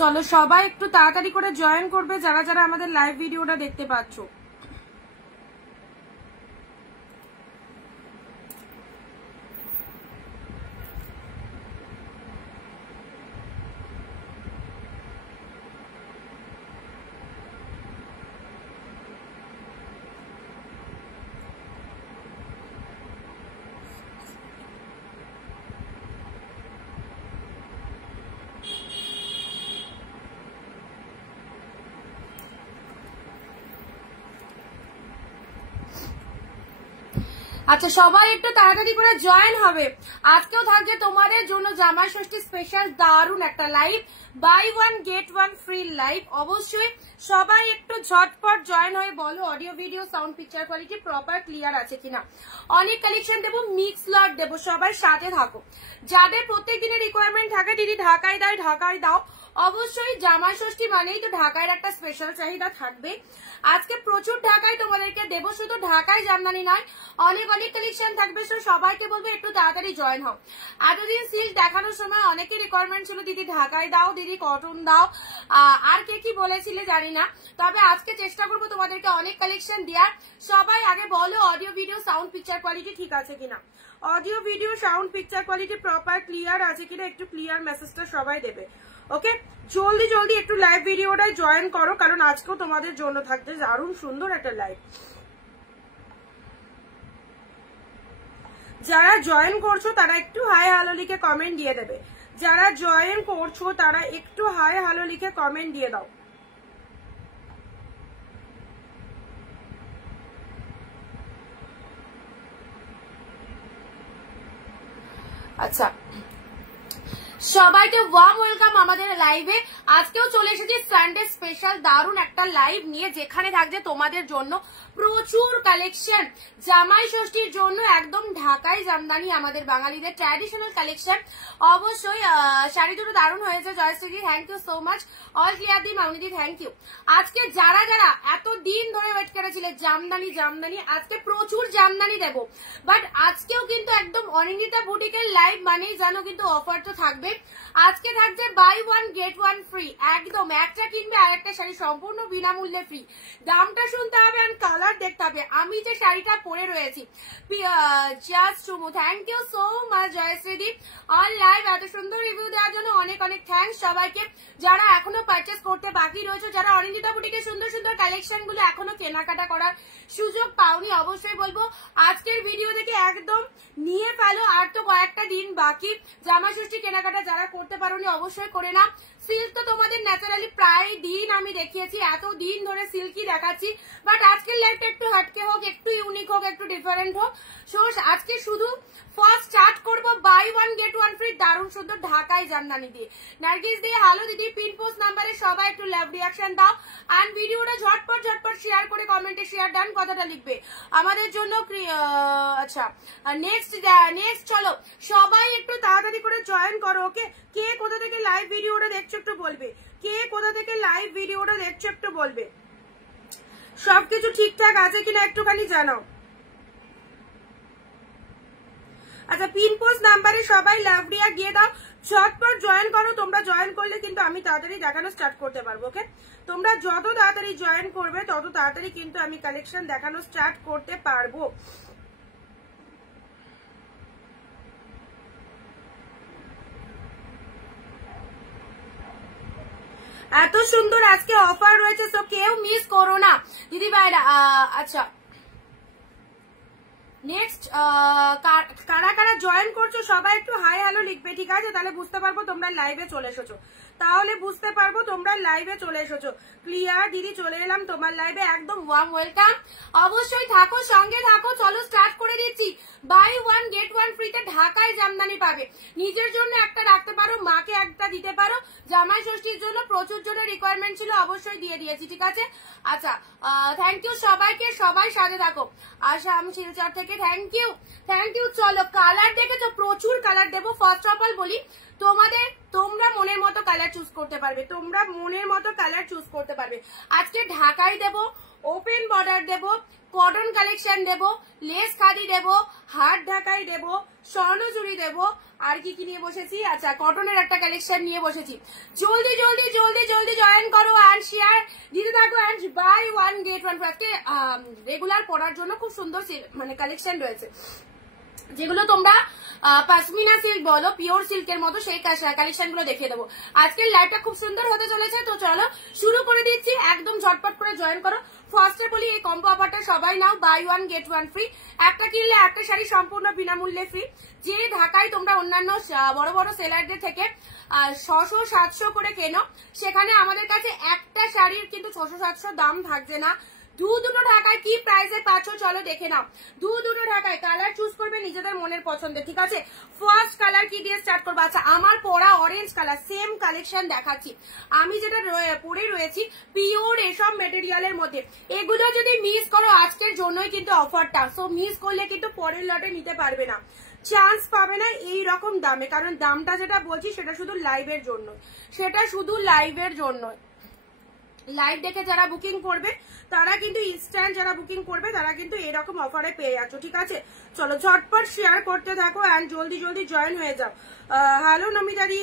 চলো সবাই একটু তাড়াতাড়ি করে জয়েন করবে যারা যারা আমাদের লাইভ ভিডিওটা দেখতে পাচ্ছ। আচ্ছা সবাই একটু তাড়াতাড়ি করে জয়েন হবে। আজকেও থাকছে তোমাদের জন্য জামাই ষষ্ঠী স্পেশাল দারুণ একটা live, buy one get one free live. অবশ্যই সবাই একটু ঝটপট জয়েন হয়ে বলো audio video sound picture quality proper clear আছে কিনা। অনেক কালেকশন দেবো, মিক্স লট দেবো, সবাই সাথে থাকো। যাদের প্রত্যেক দিনের রিকোয়ারমেন্ট থাকে দিদি ঢাকায় দেয় ঢাকায় দাও, অবশ্যই জামাই ষষ্ঠী মানেই তো ঢাকায় একটা স্পেশাল চাহিদা থাকবে। আজকে প্রচুর ঢাকায় তোমাদেরকে দেবো, শুধু ঢাকায় জামদানি নয় অনেক অনেক কালেকশন থাকবে। সবাইকে বলবো একটু তাড়াতাড়ি জয়েন হও। এতদিন সিল্ক দেখানোর সময় অনেকের রিকোয়ারমেন্ট ছিল দিদি ঢাকায় দাও, দিদি কটন দাও, আর কে কি বলেছিলে জানি না, তবে আজকে চেষ্টা করবো তোমাদেরকে অনেক কালেকশন দেওয়ার। সবাই আগে বলো audio video sound picture quality ঠিক আছে কিনা, audio video sound picture quality proper clear আছে কিনা, একটু ক্লিয়ার মেসেজটা সবাই দেবে। ওকে, জলদি জলদি একটু লাইভ ভিডিওটায় জয়েন করো, কারণ আজকেও তোমাদের জন্য থাকতে দারুণ সুন্দর একটা লাইভ। যারা জয়েন করছো তারা একটু হাই হ্যালো লিখে কমেন্ট দিয়ে দেবে। যারা জয়েন করছো তারা একটু হাই হ্যালো লিখে কমেন্ট দিয়ে দাও। আচ্ছা সবাইকে ওয়ার্ম ওয়েলকাম আমাদের লাইভে। আজকেও চলে এসেছি সানডে স্পেশাল দারুণ একটা লাইভ নিয়ে, যেখানে থাকছে তোমাদের জন্য প্রচুর কালেকশন। জামাই ষষ্ঠীর জন্য একদম ঢাকাই জামদানি, আমাদের বাঙালিদের ট্র্যাডিশনাল কালেকশন। অবশ্যই শাড়ি দুটো দারুণ হয়েছে Jayashree, thank you so much. All clear দি মাউনিদি, থ্যাংক ইউ। আজকে যারা যারা এতদিন ধরে ওয়েট করেছিলে জামদানি জামদানি, আজকে প্রচুর জামদানি দেবো। বাট আজকেও কিন্তু একদম অনিন্দিতা বুটিকের লাইভ মানেই জানো কিন্তু অফার তো থাকবে। আজকে থাকছে buy one get one free, একদম একটা কিনবে আর একটা শাড়ি সম্পূর্ণ বিনামূল্যে ফ্রি। দামটা শুনতে হবে আর কালার দেখতে হবে। আমি যে শাড়িটা পরে রয়েছি জাস্ট চুমু, থ্যাংক ইউ সো মাচ জয়শ্রীদি অন লাইভ, এত সুন্দর রিভিউ দেওয়ার জন্য অনেক অনেক থ্যাংকস সবাইকে। যারা এখনো পারচেস করতে বাকি রয়েছে, যারা অনিন্দিতা বুটিকের সুন্দর সুন্দর কালেকশন গুলো এখনো কেনাকাটা করার সুযোগ পাওনি, অবশ্যই বলবো আজকের ভিডিও থেকে একদম নিয়ে ফেলো। আর তো কয়েকটা দিন বাকি, জামা ষষ্ঠী কেনাকাটা যারা করতে পারোনি অবশ্যই করে না। সিল্ক তো তোমাদের ন্যাচারালি প্রায় দিন আমি দেখিয়েছি, এত দিন ধরে সিল্কই দেখাচ্ছি। বাট আজকের লাইভটা একটু হটকে হোক, একটু ইউনিক হোক, একটু ডিফারেন্ট হোক। সো আজকে শুধু ফার্স্ট স্টার্ট করবো buy one get one free দারুণ সুন্দর ঢাকাই জামদানি দিয়ে। নার্গিস দিয়ে হ্যালো দিদি, পিন পোস্ট নাম্বারে সবাই একটু লাভ রিয়াকশন দাও এন্ড ভিডিওটা ঝটপট ঝটপট শেয়ার করে কমেন্টে শেয়ার ডান কথাটা লিখবে আমাদের জন্য। আচ্ছা নেক্সট চলো সবাই একটু তাড়াতাড়ি করে জয়েন করো। ওকে, কে কোথা থেকে লাইভ ভিডিওটা দেখছো একটু বলবে, কে কোথা থেকে লাইভ ভিডিওটা দেখছো একটু বলবে। সবকিছু ঠিকঠাক আছে কিনা একটুখানি জানাও। আচ্ছা পিন পোস্ট নাম্বারে সবাই লাভ রিয়া দিয়ে দাও, ঝটপট জয়েন করো। তোমরা জয়েন করলে কিন্তু আমি তাড়াতাড়ি দেখানো স্টার্ট করতে পারবো। ওকে, তোমরা যত তাড়াতাড়ি জয়েন করবে তত তাড়াতাড়ি কিন্তু আমি কালেকশন দেখানো স্টার্ট করতে পারবো। এত সুন্দর আজকে অফার রয়েছে, তো কেউ মিস করো না দিদি ভাইরা। আচ্ছা নেক্সট কারা কারা জয়েন করছো সবাই একটু হাই হ্যালো লিখবে, ঠিক আছে? তাহলে বুঝতে পারবো তোমরা লাইভে চলে এসেছো, তাহলে বুঝতে পারবো তোমরা লাইভে চলে এসেছো। ক্লিয়ার দিদি, চলে এলাম তোমার লাইভে, একদম ওয়ার্ম ওয়েলকাম। অবশ্যই থাকো, সঙ্গে থাকো। চলো স্টার্ট করে দিচ্ছি। বাই ওয়ান গেট ওয়ান ফ্রিতে ঢাকায় জামদানি পাবে। নিজের জন্য একটা রাখতে পারো, মাকে একটা দিতে পারো। জামাই ষষ্ঠীর জন্য প্রচুর জনের রিকোয়ারমেন্ট ছিল, অবশ্যই দিয়ে দিয়েছি, ঠিক আছে? আচ্ছা থ্যাংক ইউ সবাইকে, সবাই সাথে থাকো। আসাম শিলচর থেকে থ্যাংক ইউ, থ্যাংক ইউ। চলো কালার দেখেছো, প্রচুর কালার দেবো। ফার্স্ট অফ অল বলি তোমরা মনের মতো কালার চুজ করতে পারবে, তোমরা মনের মতো কালার চুজ করতে পারবে। আজকে ঢাকাই দেব, ওপেন বর্ডার দেব, কটন কালেকশন দেব, লেস খাদি দেব, হাত ঢাকাই দেব, স্বর্ণচুরি দেব, আর কি কি নিয়ে বসেছি, আচ্ছা কটনের একটা কালেকশন নিয়ে বসেছি। জলদি জলদি জলদি জলদি জয়েন করো অ্যান্ড শেয়ার দিতে থাকো and buy one get one. আজকে রেগুলার পরার জন্য খুব সুন্দর মানে কালেকশন রয়েছে, যেগুলো তোমরা পাশমিনা সিল্ক বলো, পিওর সিল্কের মতো সেই কালেকশন গুলো দেখিয়ে দেবো। আজকের লাইভটা খুব সুন্দর হতে চলেছে, তো চলো শুরু করে দিচ্ছি, একদম ঝটপট করে জয়েন করো। ফার্স্টে বলি এই কম্বো অফারটা সবাই নাও, buy one get one free. একটা কিনলে একটা শাড়ি সম্পূর্ণ বিনামূল্যে ফ্রি। যে ঢাকায় তোমরা অন্যান্য বড় বড় সেলারদের থেকে 600-700 করে কেনো, সেখানে আমাদের কাছে একটা শাড়ির কিন্তু 600-700 দাম থাকছে না। দুটো ঢাকায় কি প্রাইসে পাচ্ছ চলো দেখে নাও। দুটো ঢাকায় কালার চুজ করবে নিজেদের মনের পছন্দের, ঠিক আছে। ফার্স্ট কালার কি দিয়ে স্টার্ট করবো, আচ্ছা আমার পরা অরেঞ্জ কালার, সেম কালেকশন দেখাচ্ছি। আমি যেটা পরে রয়েছি পিওর রেশম মেটেরিয়ালের মধ্যে, এগুলো যদি মিস করো আজকের জন্যই কিন্তু অফারটা, সো মিস করলে কিন্তু পরের লটে নিতে পারবে না, চান্স পাবে না এই রকম দামে। কারণ দামটা যেটা বলছি সেটা শুধু লাইভের জন্য, সেটা শুধু লাইভের জন্য। লাইভ দেখে যারা বুকিং করবে তারা কিন্তু ইনস্ট্যান্ট, যারা বুকিং করবে তারা কিন্তু এরকম অফারে পেয়ে যাচ্ছ, ঠিক আছে। চলো ঝটপট শেয়ার করতে থাকো অ্যান্ড জলদি জলদি জয়েন হয়ে যাও। হ্যালো নমিতাদি,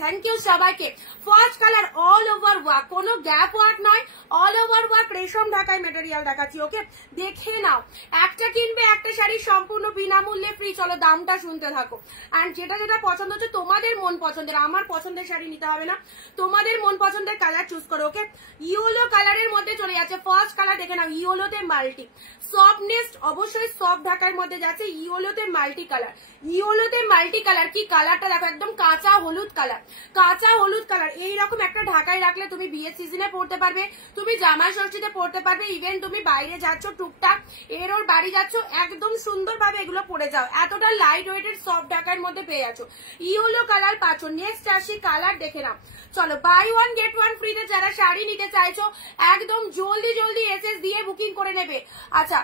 থ্যাংক ইউ সবাইকে। First colour all over work, কোনো গ্যাপ ওয়ার্ক নয়, অল ওভার ওয়ার্ক রেশম ঢাকায় মেটেরিয়াল দেখাচ্ছি, ওকে দেখে নাও। একটা কিনবে একটা শাড়ি সম্পূর্ণ বিনামূল্যে ফ্রি। চলো দামটা শুনতে থাকো অ্যান্ড যেটা যেটা পছন্দ হচ্ছে তোমাদের মন পছন্দের, আমার পছন্দের শাড়ি নিতে হবে না, তোমাদের মন পছন্দের কালার চুজ করো, ওকে। ইয়েলো কালারের মধ্যে চলে যাচ্ছে, ফার্স্ট কালার দেখে নাও, ইয়েলোতে মাল্টি সফটনেস, অবশ্যই সফট ঢাকার মধ্যে যাচ্ছে, ইয়েলোতে মাল্টি কালার। ইয়েলোতে মাল্টি কালার, কি কালারটা দেখো, একদম কাঁচা হলুদ কালার, কাঁচা হলুদ কালার। এইরকম একটা ঢাকায় রাখলে তুমি বিয়ে সিজনে পড়তে পারবে, তুমি জামাই ষষ্ঠীতে পড়তে পারবে, ইভেন তুমি বাইরে যাচ্ছ টুকটাক এর ওর বাড়ি যাচ্ছ, একদম সুন্দর ভাবে এগুলো পরে যাও। এতটা লাইট ওয়েটেড সফট ঢাকার মধ্যে পেয়ে যাচ্ছ, ইয়েলো কালার পাচ্ছ। নেক্সট আসি কালার দেখে নাও। চলো বাই ওয়ান গেট ওয়ান ফ্রিতে যারা শাড়ি নিতে চাইছো একদম জলদি জলদি এসএস দিয়ে বুকিং করে নেবে। আচ্ছা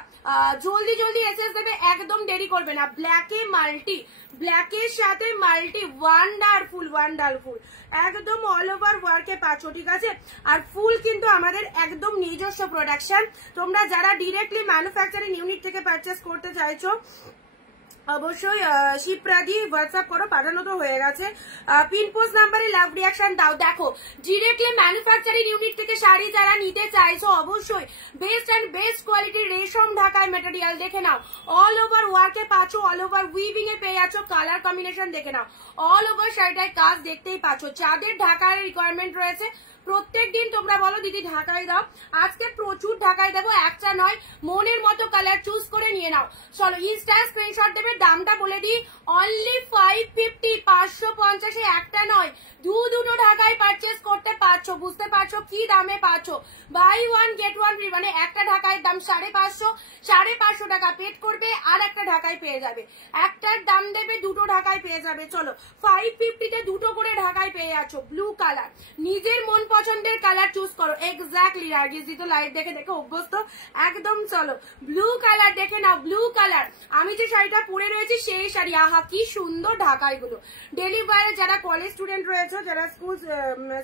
জলদি জলদি এসএস দেবে, একদম দেরি করবে না। ব্ল্যাকে মাল্টি, ব্ল্যাকের সাথে মাল্টি, ওয়ান্ডারফুল ওয়ান্ডারফুল, একদম অল ওভার ওয়ার্কে পাচ্ছ, ঠিক আছে। আর ফুল কিন্তু আমাদের একদম নিজস্ব প্রোডাকশন, তোমরা যারা ডিরেক্টলি ম্যানুফ্যাকচারিং ইউনিট থেকে পারচেস করতে চাইছো অবশ্যই শিপ্রাদি হোয়াটসঅ্যাপ করো, পাঠানো তো হয়ে গেছে। পিনপোস্ট নাম্বারে লাভ রিয়াকশন দাও। দেখো ডিরেক্টলি ম্যানুফ্যাকচারিং ইউনিট থেকে শাড়ি যারা নিতে চাইছো অবশ্যই বেস্ট অ্যান্ড বেস্ট কোয়ালিটির রেশম ঢাকায় মেটেরিয়াল দেখে নাও, অল ওভার ওয়ার্কে পাচ্ছ, অল ওভার উইভিং এ পেয়ে যাচ্ছ। কালার কম্বিনেশন দেখে নাও, অল ওভার শাড়িটায় কাজ দেখতেই পাচ্ছ। যাদের ঢাকার রিকোয়ারমেন্ট রয়েছে প্রত্যেকদিন তোমরা বলো দিদি ঢাকায় দাও, আজকে প্রচুর ঢাকায় দেবো, একটা নয়, মনের মতো কালার চুজ করে নিয়ে নাও। চলো ইনস্ট্যান্ট স্ক্রিনশট দেবে, দামটা বলে দিই অনলি 550, 550 একটা নয়, দুটো ঢাকায় পারচেস করতে পারছো, বুঝতে পারছো কি দামে পাচ্ছো। Buy one get one free, মানে একটা ঢাকায় দাম 550, 550 টাকা পেড করবে আর একটা ঢাকায় পেয়ে যাবে, একটার দাম দেবে দুটো ঢাকায় পেয়ে যাবে। চলো 550 তে দুটো করে ঢাকায় পেয়ে যাচ্ছ। ব্লু কালার, নিজের মন পছন্দের কালার চুজ করো, এক্স্যাক্টলি রাগিস দি তো লাইভ দেখে দেখে অভ্যস্ত একদম। চলো ব্লু কালার দেখে নাও, ব্লু কালার, আমি যে শাড়িটা পরে রয়েছি সেই শাড়ি, আহা কি সুন্দর ঢাকাই গুলো। ডেলি ওয়ারে যারা কলেজ স্টুডেন্ট রয়েছে, যারা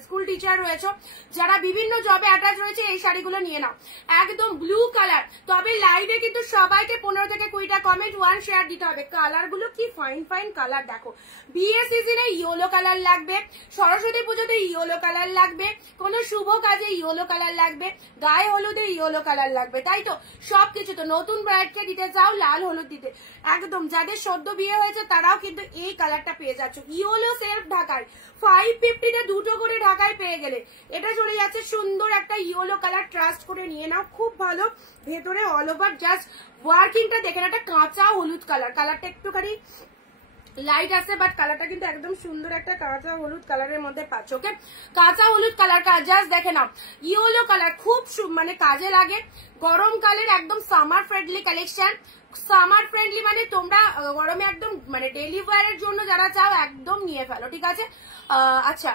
স্কুল টিচার রয়েছে, যারা বিভিন্ন জবে অ্যাটাচ রয়েছে, এই শাড়িগুলো নিয়ে নাও, একদম ব্লু কালার। তবে লাইভে কিন্তু সবাইকে 15 থেকে 20টা কমেন্ট, 1 শেয়ার দিতে হবে। কালার গুলো কি ফাইন ফাইন কালার দেখো, বিয়ে সিজনে ইয়েলো কালার লাগবে, সরস্বতী পুজোতে ইয়েলো কালার লাগবে, কোন শুভ কাজে ইয়েলো কালার লাগবে, গায়ে হলুদে ইয়েলো কালার লাগবে, তাই তো সবকিছু। তো নতুন ব্রাইডকে দিতে চাও লাল হলুদ দিতে, একদম যাদের সদ্য বিয়ে হয়েছে তারাও কিন্তু এই কালারটা পেয়ে যাচ্ছ। ইয়েলো সেলফ ঢাকায় 550 তে দুটো করে ঢাকায় পেয়ে গেলে এটা চলে যাচ্ছে সুন্দর একটা ইয়েলো কালার, ট্রাস্ট করে নিয়ে নাও, খুব ভালো। ভেতরে অল ওভার জাস্ট ওয়ার্কিংটা দেখেন, একটা কাঁচা হলুদ কালার, কালারটা একটুখানি লাইট আছে বাট কালারটা কিন্তু একদম সুন্দর একটা কাঁচা হলুদ কালারের মধ্যে পাচ্ছ, ওকে। কাঁচা হলুদ কালার জাস্ট দেখে নাও, ইয়েলো কালার খুব মানে কাজে লাগে গরমকালের, একদম summer friendly collection. Summer friendly মানে তোমরা গরমে একদম মানে ডেলি ওয়্যারের জন্য যারা চাও একদম নিয়ে ফেলো, ঠিক আছে। আচ্ছা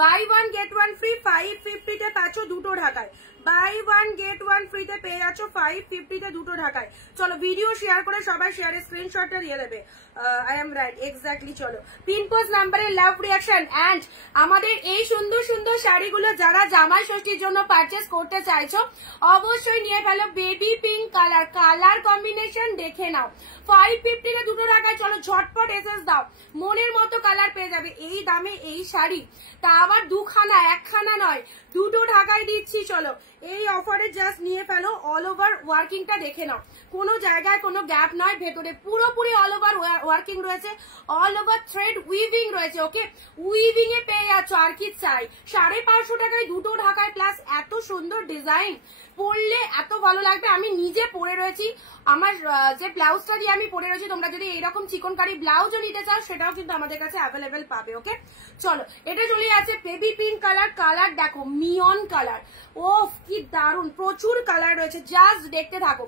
buy one get one free 550 পাচ্ছ দুটো ঢাকায়, বাই ওয়ান গেট ওয়ান ফ্রিতে পেয়ে যাচ্ছ 550 দুটো ঢাকায়। চলো ভিডিও শেয়ার করে সবাই শেয়ারে স্ক্রিনশটটা দিয়ে দেবে। I am right, exactly. চলো পিন পোস্ট নাম্বারে লাভ রিয়াকশন। অ্যান্ড আমাদের এই সুন্দর সুন্দর শাড়িগুলো যারা জামাই ষষ্ঠীর জন্য পারচেস করতে চাইছো অবশ্যই নিয়ে ফেলো। Baby pink colour, colour combination দেখে নাও। 550 দুটো ঢাকায়। চলো ঝটপট এসএস দাও, মনের মতো কালার পেয়ে যাবে। এই দামে এই শাড়ি, তা আবার দুখানা, একখানা নয়, দুটো ঢাকায় দিচ্ছি। চলো এই অফারে জাস্ট নিয়ে ফেলো। অল ওভার ওয়ার্কিংটা দেখে নাও, কোনো জায়গায় কোনো গ্যাপ নয়, ভেতরে পুরোপুরি অল ওভার ওয়ার্কিং রয়েছে, অল ওভার থ্রেড উইভিং রয়েছে। ওকে, উইভিং এ পেয়ে যাচ্ছ, আর কি চাই। 550 টাকায় দুটো ঢাকায়, প্লাস এত সুন্দর ডিজাইন, পরলে এত ভালো লাগবে। আমি নিজে পরে রয়েছি, আমার যে ব্লাউজটা দিয়ে আমি পরে রয়েছি, তোমরা যদি এইরকম চিকনকারি ব্লাউজও নিতে চাও সেটাও কিন্তু আমাদের কাছে অ্যাভেলেবেল পাবে। ওকে, চলো এটা চলে আছে বেবি পিঙ্ক কালার। কালার দেখো, মিয়ন কালার, ওফ কি দারুন, প্রচুর কালার রয়েছে। জাস্ট দেখতে থাকো,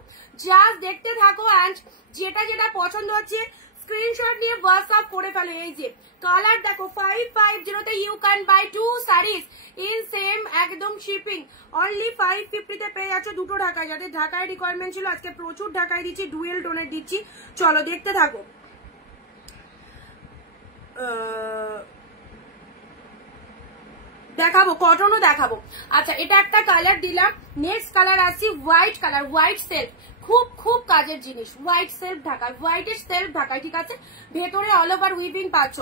জাস্ট দেখতে থাকো। অ্যান্ড যেটা যেটা পছন্দ হচ্ছে স্ক্রিনশট নিয়ে হোয়াটসঅ্যাপ করে ফেলো। এই যে কালার দেখো, 550 you can buy 2 saris in same একদম শিপিং, অনলি 550 পেয়ে যাচ্ছ দুটো ঢাকায়। যাদের ঢাকায় রিকোয়ারমেন্ট ছিল আজকে প্রচুর ঢাকায় দিচ্ছি, ডুয়েল টোনের দিচ্ছি। চলো দেখতে থাকো। দেখাবো কটনও দেখাবো। আচ্ছা এটা একটা কালার দিলাম। নেক্সট কালার আসছি হোয়াইট কালার, হোয়াইট সেলফ, খুব খুব কাজের জিনিস। হোয়াইট সেলফ ঢাকায়, হোয়াইটের সেলফ ঢাকায়, ঠিক আছে। ভেতরে অল ওভার উইভিং পাচ্ছ।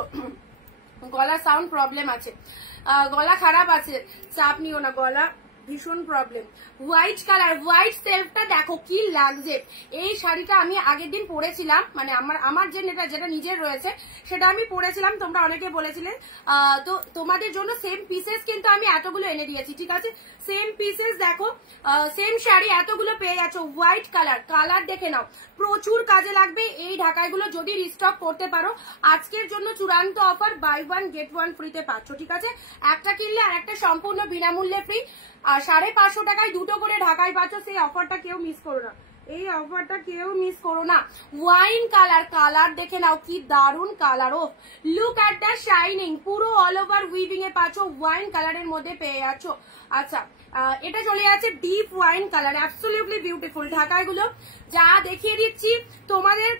গলা সাউন্ড প্রবলেম আছে, গলা খারাপ আছে, চাপ নিও না, গলা ভীষণ প্রবলেম। হোয়াইট কালার, হোয়াইট সেলফটা দেখো কি লাগছে। এই শাড়িটা আমি আগের দিন পরেছিলাম, মানে আমার যেটা নিজের রয়েছে সেটা আমি পরেছিলাম, তোমরা অনেকে বলেছিলে। তো তোমাদের জন্য সেম পিসেস কিন্তু আমি এতগুলো এনে দিয়েছি, ঠিক আছে। সেম পিসেস দেখো, সেম শাড়ি এতগুলো পেয়ে যাচ্ছ। হোয়াইট কালার, কালার দেখে নাও, প্রচুর কাজে লাগবে। এই ঢাকাইগুলো যদি রিস্টক করতে পারো, আজকের জন্য চূড়ান্ত offer, buy one get one ফ্রিতে পাচ্ছ, ঠিক আছে। একটা কিনলে আর একটা সম্পূর্ণ বিনামূল্যে ফ্রি। আর 550 টাকায় দুটো করে ঢাকায় পাচ্ছ। সেই অফারটা কেউ মিস করো না, এই অফারটা কেউ মিস করো না। ওয়াইন কালার, কালার দেখে নাও কি দারুন colour. Oh look at the shining, পুরো অল ওভার উইভিং এ পাচ্ছ, ওয়াইন কালারের মধ্যে পেয়ে যাচ্ছ। আচ্ছা এটা চলে যাচ্ছে deep wine colour, absolutely beautiful. ঢাকাইগুলো যা দেখিয়ে দিচ্ছি তোমাদের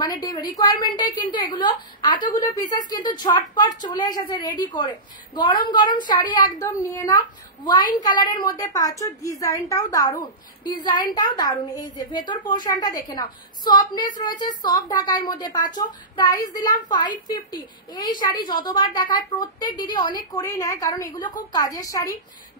মানে রিকোয়ারমেন্টে কিন্তু এগুলো এতগুলো পিসেস কিন্তু ঝটপট চলে এসেছে রেডি করে। গরম গরম শাড়ি একদম নিয়ে নাও। ওয়াইন কালারের মধ্যে পাচ্ছ, ডিজাইনটাও দারুন, ডিজাইনটাও দারুন। এই যে ভেতর পোর্শনটা দেখে নাও, সফটনেস রয়েছে, সফট ঢাকার মধ্যে পাচ্ছ। প্রাইস দিলাম 550। এই শাড়ি যতবার দেখায় প্রত্যেক দিদি অনেক করেই নেয়, কারণ এগুলো খুব কাজের শাড়ি,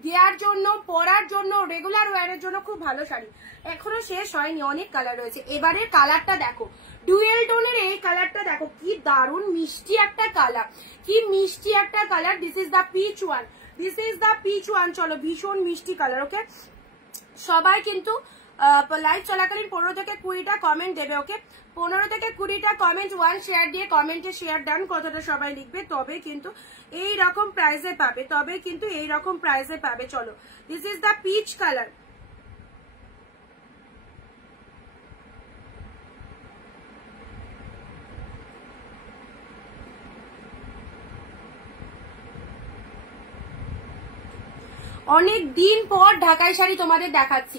দেওয়ার জন্য, পরার জন্য, রেগুলার ওয়ারের জন্য খুব ভালো শাড়ি। এখনো শেষ হয়নি, অনেক কালার রয়েছে। এবারের কালারটা দেখো, ডুয়েল টোনের এই কালারটা দেখো কি দারুন মিষ্টি একটা কালার, কি মিষ্টি একটা colour. This is the peach one, this is the peach one. চলো ভীষণ মিষ্টি কালার। ওকে, সবাই কিন্তু লাইভ চলাকালীন 15 থেকে 20টা কমেন্ট দেবে। ওকে, 15 থেকে 20টা কমেন্ট, 1 শেয়ার দিয়ে কমেন্টে শেয়ার ডান কতটা সবাই লিখবে, তবে কিন্তু এই রকম প্রাইসে পাবে, তবে কিন্তু এই রকম প্রাইসে পাবে। চলো this is the peach colour. অনেক দিন পর ঢাকাই শাড়ি তোমাদের দেখাচ্ছি,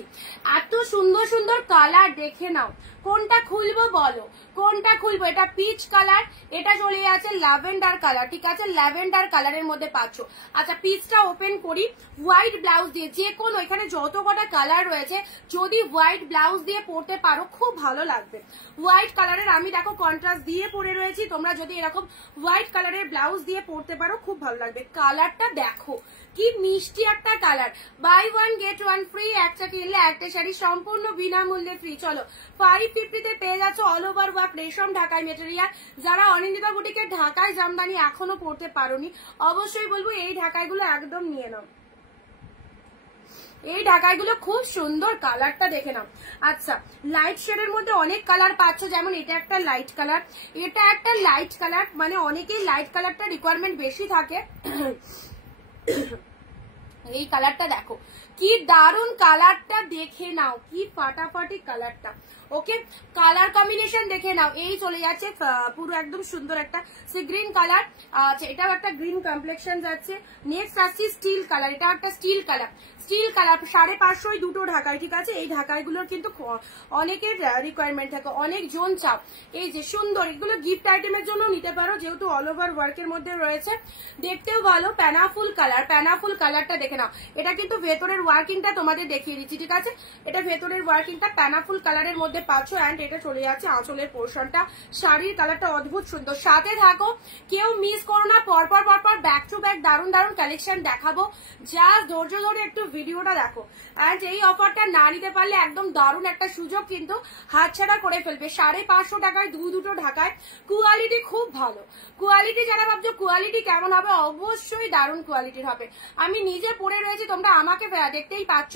এত সুন্দর সুন্দর কালার দেখে নাও। কোনটা খুলবো বলো, কোনটা খুলবো? এটা পিচ কালার, এটা চলে যাচ্ছে ল্যাভেন্ডার কালার, ঠিক আছে। ল্যাভেন্ডার কালারের মধ্যে পাচ্ছ। আচ্ছা পিচটা ওপেন করি, হোয়াইট ব্লাউজ দিয়ে, যে কোনো এখানে যত কটা কালার রয়েছে যদি হোয়াইট ব্লাউজ দিয়ে পরতে পারো খুব ভালো লাগবে। হোয়াইট কালারের আমি দেখো কন্ট্রাস্ট দিয়ে পরে রয়েছি, তোমরা যদি এরকম হোয়াইট কালারের ব্লাউজ দিয়ে পরতে পারো খুব ভালো লাগবে। কালারটা দেখো কি মিষ্টি একটা colour. Buy one get one free, একটা কিনলে একটা শাড়ি সম্পূর্ণ বিনামূল্যে ফ্রি। চলো 550 পেয়ে যাচ্ছ অল ওভার ওয়ার্ক রেশম ঢাকাই মেটেরিয়াল। যারা অনিন্দিতা বুটিকের ঢাকায় জামদানি এখনো পড়তে পারোনি, অবশ্যই বলবো এই ঢাকাইগুলো একদম নিয়ে নাও। এই ঢাকাইগুলো খুব সুন্দর, কালারটা দেখে নাও। আচ্ছা লাইট শেডের মধ্যে অনেক কালার পাচ্ছ, যেমন এটা একটা লাইট কালার, এটা একটা লাইট কালার, মানে অনেকেই লাইট কালারটা রিকোয়ারমেন্ট বেশি থাকে। এই কালারটা দেখো কি দারুন, কালারটা দেখে নাও কি ফাটাফাটি কালারটা। ওকে, কালার কম্বিনেশন দেখে নাও, এই চলে যাচ্ছে পুরো একদম সুন্দর একটা সি গ্রিন কালার। আচ্ছা, এটাও একটা গ্রিন কমপ্লেক্সন যাচ্ছে। নেক্সট আসছে স্টিল কালার, এটা একটা স্টিল কালার। স্টিল কালার 550 দুটো ঢাকায়, ঠিক আছে। এই ঢাকাইগুলোর কিন্তু অনেকের রিকোয়ারমেন্ট থাকে, অনেক জন চাও। এই যে সুন্দর, এগুলো গিফট আইটেমের জন্য নিতে পারো, যেহেতু অল ওভার ওয়ার্কের মধ্যে রয়েছে, দেখতেও ভালো। প্যানাফুল কালার, প্যানাফুল কালারটা দেখে নাও। এটা কিন্তু ভেতরের ওয়ার্কিংটা তোমাদের দেখিয়ে দিচ্ছি, ঠিক আছে। এটা ভেতরের ওয়ার্কিংটা প্যানাফুল কালারের মধ্যে পাচ্ছ। অ্যান্ড এটা চলে যাচ্ছে আঁচলের পোর্শনটা। শাড়ির কালারটা অদ্ভুত সুন্দর। সাথে থাকো, কেউ মিস করো না, পরপর পরপর ব্যাক টু ব্যাক দারুণ দারুণ কালেকশন দেখাবো। যা ধৈর্য ধরে একটু ভিডিওটা দেখো। অ্যান্ড এই অফারটা না নিতে পারলে একদম দারুণ একটা সুযোগ কিন্তু হাতছাড়া করে ফেলবে। 550 টাকায় দুটো ঢাকায়, কোয়ালিটি খুব ভালো। কোয়ালিটি যারা ভাবছো কোয়ালিটি কেমন হবে, অবশ্যই দারুণ কোয়ালিটির হবে। আমি নিজে পরে রয়েছি, তোমরা আমাকে দেখতেই পাচ্ছ,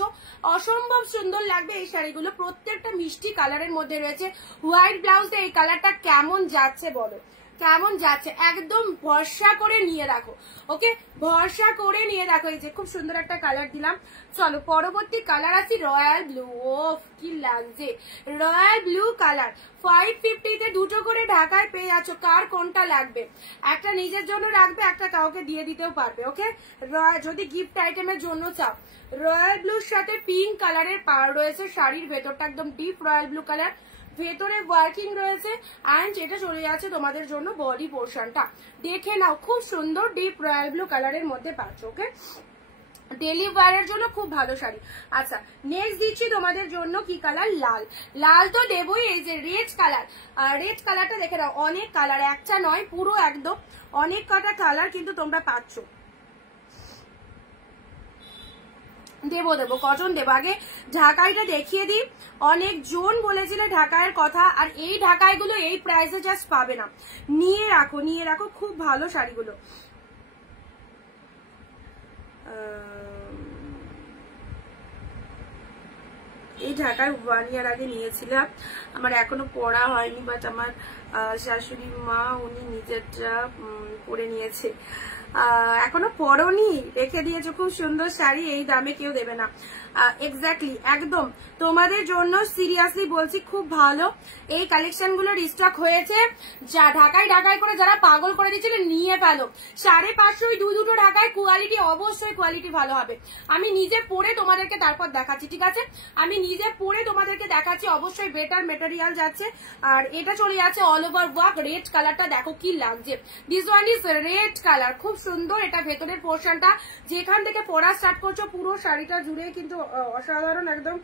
অসম্ভব সুন্দর লাগবে এই শাড়িগুলো। প্রত্যেকটা মিষ্টি কালারের মধ্যে রয়েছে। হোয়াইট ব্লাউজ এই কালারটা কেমন যাচ্ছে বলো, কেমন যাচ্ছে? একদম ভরসা করে নিয়ে রাখো। ওকে, ভরসা করে নিয়ে রাখো। এই যে খুব সুন্দর একটা কালার দিলাম। চলো পরবর্তী কালার আছে রয়্যাল ব্লু। ওফ কি লাগছে, রয়্যাল ব্লু কালার। 550 দুটো করে ঢাকায় পেয়ে যাচ্ছ। কার কোনটা লাগবে, একটা নিজের জন্য রাখবে, একটা কাউকে দিয়ে দিতেও পারবে। ওকে, যদি গিফট আইটেমের জন্য চাও। রয়্যাল ব্লুর সাথে পিঙ্ক কালারের পার রয়েছে। শাড়ির ভেতরটা একদম ডিপ রয়্যাল ব্লু কালার, ভেতরে ওয়ার্কিং রয়েছে। অ্যান্ড এটা চলে যাচ্ছে তোমাদের জন্য বডি পোর্শনটা। দেখে নাও, খুব সুন্দর ডিপ রয়্যাল ব্লু কালারের মধ্যে পাচ্ছ। ওকে, ডেলি ওয়ারের জন্য খুব ভালো শাড়ি। আচ্ছা, নেক্সট দিচ্ছি তোমাদের জন্য কি কালার, লাল। লাল তো দেবই। এই যে রেড কালার, রেড কালারটা দেখে নাও। অনেক কালার, একটা নয়, পুরো একদম অনেক কটা কালার কিন্তু তোমরা পাচ্ছ। দেবো কজন দেবো, আগে ঢাকাইটা দেখিয়ে দিই। অনেক জন বলেছিল ঢাকাইয়ের কথা, আর এই ঢাকাইগুলো এই প্রাইসে জাস্ট পাবে না। নিয়ে রাখো, নিয়ে রাখো, খুব ভালো শাড়িগুলো। এই ঢাকায় 1 ইয়ার আগে নিয়েছিলাম, আমার এখনো পড়া হয়নি, বাট আমার শাশুড়ি মা উনি নিজেরটা পরে নিয়েছে। এখনো পরনি, রেখে দিয়েছো। খুব সুন্দর শাড়ি, এই দামে কেউ দেবে না। এক্স্যাক্টলি, একদম তোমাদের জন্য সিরিয়াসলি বলছি, খুব ভালো এই কালেকশন গুলো রিস্টক হয়েছে। যা ঢাকায় ঢাকায় করে যারা পাগল করে দিচ্ছিল, নিয়ে ফেলো। 550 দুটো ঢাকায়, কোয়ালিটি অবশ্যই কোয়ালিটি ভালো হবে। আমি নিজে পরে তোমাদেরকে তারপর দেখাচ্ছি, ঠিক আছে। আমি নিজে পরে তোমাদেরকে দেখাচ্ছি, অবশ্যই বেটার মেটেরিয়াল যাচ্ছে। আর এটা চলে যাচ্ছে অল ওভার ওয়ার্ক। রেড কালারটা দেখো কি লাগছে, this one is red colour, খুব সুন্দর। এটা ভেতরের পোর্শনটা, যেখান থেকে পরা স্টার্ট করছো পুরো শাড়িটা জুড়ে কিন্তু অসাধারণ একদম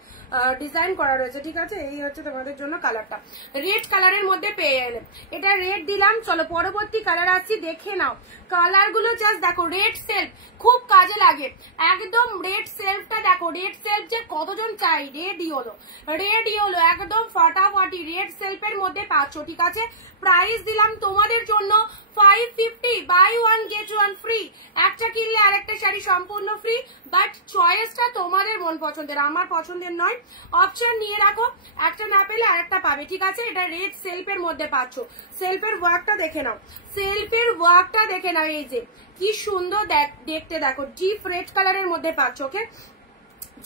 ডিজাইন করা রয়েছে, ঠিক আছে। এই হচ্ছে তোমাদের জন্য কালারটা, রেড কালারের মধ্যে পেয়ে গেলে। এটা রেড দিলাম। চলো পরবর্তী কালার আসছি, দেখে নাও কালার গুলো জাস্ট দেখো। রেড সেলফ খুব কাজে লাগে, একদম রেড সেলফটা দেখো। রেড সেলফ যে কতজন চাই, রেড ইয়েলো, রেড ইয়েলো একদম ফাটাফাটি রেড সেলফের মধ্যে পাচ্ছ, ঠিক আছে। প্রাইস দিলাম তোমাদের জন্য 550, বাই 1 গেট 1 ফ্রি। একটা কিনলে আরেকটা শাড়ি সম্পূর্ণ ফ্রি, বাট চয়েসটা তোমাদের মন পছন্দের, আমার পছন্দের নয়। অপশন নিয়ে রাখো, একটা না পেলে আরেকটা পাবে, ঠিক আছে। এটা রেড সেলফের মধ্যে পাচ্ছ। সেলফের ওয়ার্কটা দেখে নাও, সেলফের ওয়ার্কটা দেখে নাও। এই যে কি সুন্দর দেখতে দেখো, ডিপ রেড কালারের মধ্যে পাচ্ছ। ওকে,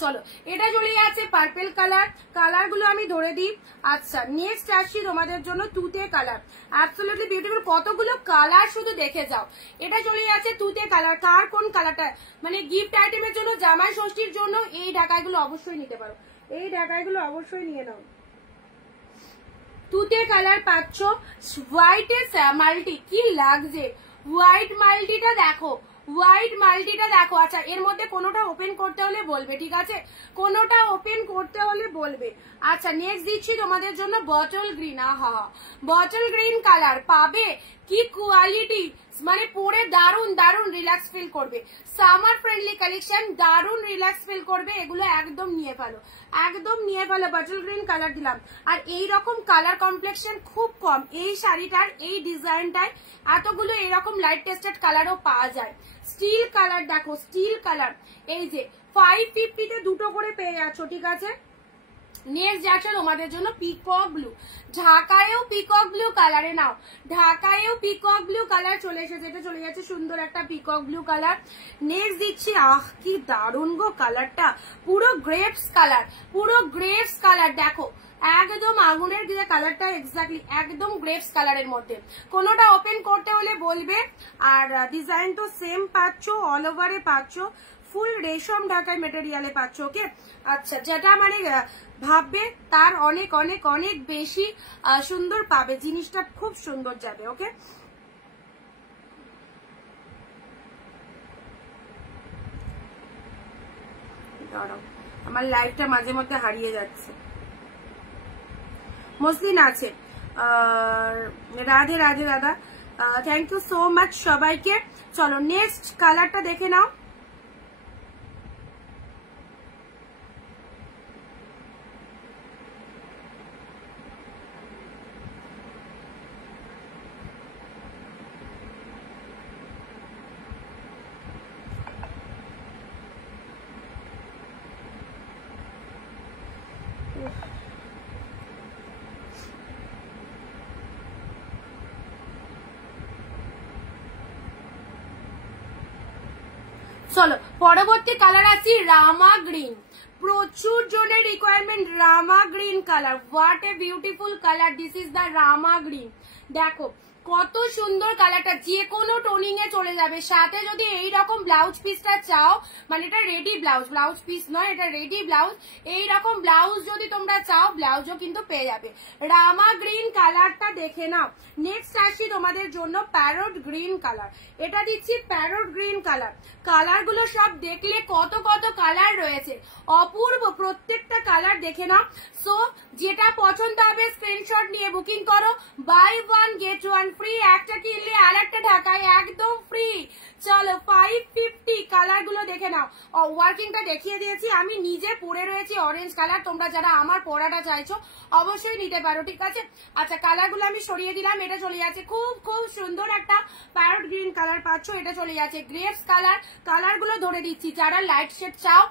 চলো এটা চলে যাচ্ছে পার্পেল কালার। কালার গুলো আমি ধরে দিই। আচ্ছা, নেক্সট আসছি তোমাদের জন্য তুতে কালার। অ্যাবসলিউটলি বিউটিফুল, কতগুলো কালার শুধু দেখে যাও। এটা চলে যাচ্ছে তুতে কালার। কার কোন কালারটা, মানে গিফট আইটেমের জন্য, জামাই ষষ্ঠীর জন্য এই ঢাকাইগুলো অবশ্যই নিতে পারো। এই ঢাকাইগুলো অবশ্যই নিয়ে নাও। তুতে কালার পাচ্ছ, হোয়াইটের মাল্টি, কি লাগছে। হোয়াইট মাল্টিটা দেখো, হোয়াইট মাল্টিটা দেখো। আচ্ছা, এর মধ্যে কোনোটা ওপেন করতে হলে বলবে, ঠিক আছে, কোনোটা ওপেন করতে হলে বলবে। আচ্ছা, নেক্সট দিচ্ছি তোমাদের জন্য বটল গ্রিন। আহা, বটল গ্রিন কালার পাবে, কি কোয়ালিটি, মানে পরে দারুন দারুন রিল্যাক্স ফিল করবে। সামার ফ্রেন্ডলি কালেকশন, দারুন রিল্যাক্স ফিল করবে। এগুলো একদম নিয়ে ফেলো, একদম নিয়ে ফেলো। বটল গ্রিন কালার দিলাম। আর এই রকম কালার কমপ্লেক্সন খুব কম এই শাড়িটার, এই ডিজাইনটায় এতগুলো এরকম লাইট টেস্টেড কালারও পাওয়া যায়। স্টিল কালার দেখো, স্টিল কালার। এই যে 550 দুটো করে পেয়ে যাচ্ছ, ঠিক আছে। নেক্সট যাচ্ছে তোমাদের জন্য পিকক ব্লু, ঢাকায়ও পিকক ব্লু কালারে নাও, ঢাকায়ও পিকক ব্লু কালার চলে এসেছে, এটা চলে যাচ্ছে সুন্দর একটা পিকক ব্লু কালার। নেক্সট দিচ্ছি, কি দারুণ গো কালারটা, পুরো গ্রেপস কালার, পুরো গ্রেপস কালার, দেখো একদম আগুনের দিকে কালারটা, এক্স্যাক্টলি একদম গ্রেপস কালারের মধ্যে। কোনোটা ওপেন করতে হলে বলবে। আর ডিজাইন তো সেম পাচ্ছ, অল ওভারে পাচ্ছ, ফুল রেশম ঢাকায় মেটেরিয়ালে পাচ্ছ। ওকে, আচ্ছা, যেটা মানে ভাববে তার অনেক অনেক অনেক বেশি সুন্দর পাবে, জিনিসটা খুব সুন্দর যাবে। ওকে, দাঁড়াও আমার লাইফটা মাঝে মধ্যে হারিয়ে যাচ্ছে। মসলিন আছে, রাধে রাধে দাদা, থ্যাংক ইউ সো মাচ সবাইকে। চলো নেক্সট কালারটা দেখে নাও। চলো পরবর্তী কালার আছে রামা গ্রিন, প্রচুর জনের requirement Rama green colour. What a beautiful colour, this is the Rama green. দেখো কত সুন্দর কালারটা, যে কোনো টোনিং এ চলে যাবে। সাথে যদি এইরকম ব্লাউজ পিসটা চাও, মানে এটা রেডি ব্লাউজ, ব্লাউজ পিস নয়, এটা রেডি ব্লাউজ, এইরকম ব্লাউজ যদি তোমরা চাও ব্লাউজও কিন্তু পেয়ে যাবে। রামা গ্রিন কালারটা দেখে নাও। নেক্সট আসছি তোমাদের জন্য প্যারট গ্রিন কালার, এটা দিচ্ছি প্যারট গ্রিন কালার। কালার গুলো সব দেখলে কত কত কালার রয়েছে, অপূর্ব প্রত্যেকটা কালার দেখে নাও। সো যেটা পছন্দ হবে স্ক্রিনশট নিয়ে বুকিং করো, buy one get one free, একটা কিনলে আর একটা ঢাকায় একদম ফ্রি। চলো 550 কালার গুলো দেখে নাও। ওয়ার্কিংটা দেখিয়ে দিয়েছি, আমি নিজে পরে রয়েছি অরেঞ্জ কালার, তোমরা যারা আমার পরাটা চাইছো অবশ্যই নিতে পারো, ঠিক আছে। আচ্ছা কালার গুলো আমি সরিয়ে দিলাম, এটা চলে যাচ্ছে খুব খুব সুন্দর একটা প্যারট গ্রিন কালার পাচ্ছ, এটা চলে যাচ্ছে গ্রেপস কালার। কালার গুলো ধরে দিচ্ছি, যারা লাইট শেড চাও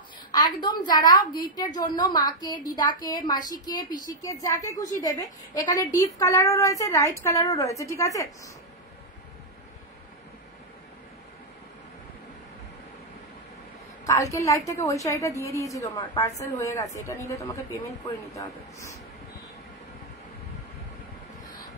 একদম, যারা গিফটের জন্য মাকে, দিদাকে, মাসিকে, পিসিকে, যাকে খুশি দেবে, এখানে ডিপ কালারও রয়েছে, লাইট কালারও রয়েছে, ঠিক আছে। কালকের লাইভ থেকে ওই শাড়িটা দিয়ে দিয়েছি, তোমার পার্সেল হয়ে গেছে, এটা নিলে তোমাকে পেমেন্ট করে নিতে হবে।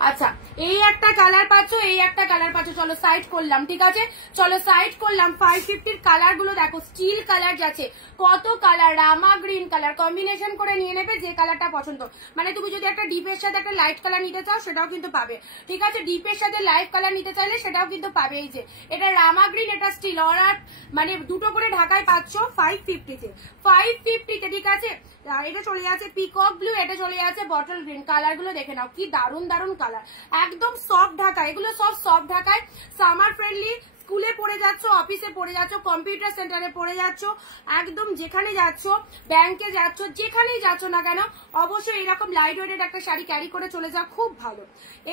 আচ্ছা এই একটা কালার পাচ্ছ, এই একটা কালার পাচ্ছ, চলো সাইড করলাম, ঠিক আছে, চলো সাইড করলাম। 550 কালার গুলো দেখো, স্টিল কালার যাচ্ছে, কত কালার, রামা গ্রিন কালার, কম্বিনেশন করে নিয়ে নেবে যে কালারটা পছন্দ। মানে তুমি যদি একটা ডিপের সাথে একটা লাইট কালার নিতে চাও সেটাও কিন্তু পাবে, ঠিক আছে, ডিপের সাথে লাইট কালার নিতে চাইলে সেটাও কিন্তু পাবে। এই যে এটা রামা গ্রিন, এটা স্টিল, আর মানে দুটো করে ঢাকায় পাচ্ছ 550-তে, 550-তে, ঠিক আছে। এটা চলে যাচ্ছে পিকক ব্লু, এটা চলে যাচ্ছে বটল গ্রিন। কালার গুলো দেখে নাও, কি দারুন দারুন কালার, একদম সফট ঢাকা, এগুলো সব সফট ঢাকায়, সামার ফ্রেন্ডলি। স্কুলে পড়ে যাচ্ছ, অফিসে পড়ে যাচ্ছ, কম্পিউটার সেন্টারে পড়ে যাচ্ছ, একদম যেখানে যাচ্ছ, ব্যাংকে যাচ্ছ, যেখানেই যাচ্ছ না কেন অবশ্যই এরকম লাইট ওয়েটেড একটা শাড়ি ক্যারি করে চলে যাও, খুব ভালো।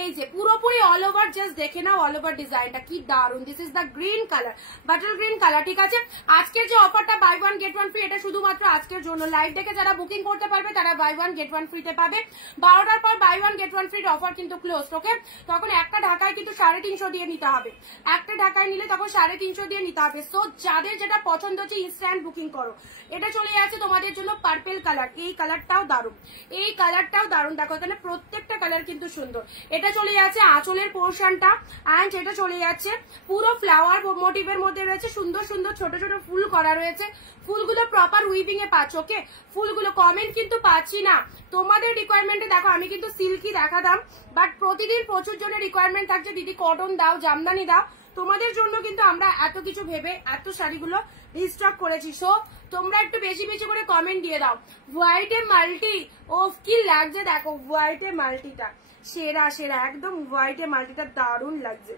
এই যে পুরোপুরি অল ওভার, জাস্ট দেখে নাও অল ওভার ডিজাইনটা কি দারুন। This is the green colour, bottle green colour, ঠিক আছে। আজকের যে অফারটা buy one get one free, এটা শুধুমাত্র আজকের জন্য। লাইভ দেখে যারা বুকিং করতে পারবে তারা বাই ওয়ান গেট ওয়ান ফ্রিতে পাবে। 12টার পর বাই ওয়ান গেট ওয়ান ফ্রির অফার কিন্তু ক্লোজ, ওকে। তখন একটা ঢাকায় কিন্তু 350 দিয়ে নিতে হবে, একটা ঢাকায় নিলে তখন 350 দিয়ে নিতে হবে। সো যাদের যেটা পছন্দ হচ্ছে ইনস্ট্যান্ট বুকিং করো। এটা চলে যাচ্ছে তোমাদের জন্য পার্পেল কালার, এই কালারটাও দারুন, এই কালারটাও দারুন, দেখো এখানে প্রত্যেকটা কালার কিন্তু সুন্দর। এটা চলে যাচ্ছে আঁচলের পোর্শনটা, অ্যান্ড এটা চলে যাচ্ছে পুরো ফ্লাওয়ার মোটিভের মধ্যে রয়েছে, সুন্দর সুন্দর ছোট ছোট ফুল করা রয়েছে। ফুলগুলো প্রপার উইভিং এ পাচ্ছ, ওকে। ফুলগুলো কমেন্ট কিন্তু পাচ্ছি না তোমাদের রিকোয়ারমেন্টে, দেখো আমি কিন্তু সিল্কি দেখাতাম, বাট প্রতিদিন প্রচুর জনের রিকোয়ারমেন্ট থাকছে দিদি কটন দাও, জামদানি দাও। তোমাদের জন্য কিন্তু আমরা এত কিছু ভেবে এত শাড়িগুলো রিস্টক করেছি। সো তোমরা একটু বেশি বেশি করে কমেন্ট দিয়ে দাও। হোয়াইটে মাল্টি, ও কি লাগছে দেখো, হোয়াইটে মাল্টিটা সেরা সেরা, একদম হোয়াইটে মাল্টিটা দারুণ লাগছে।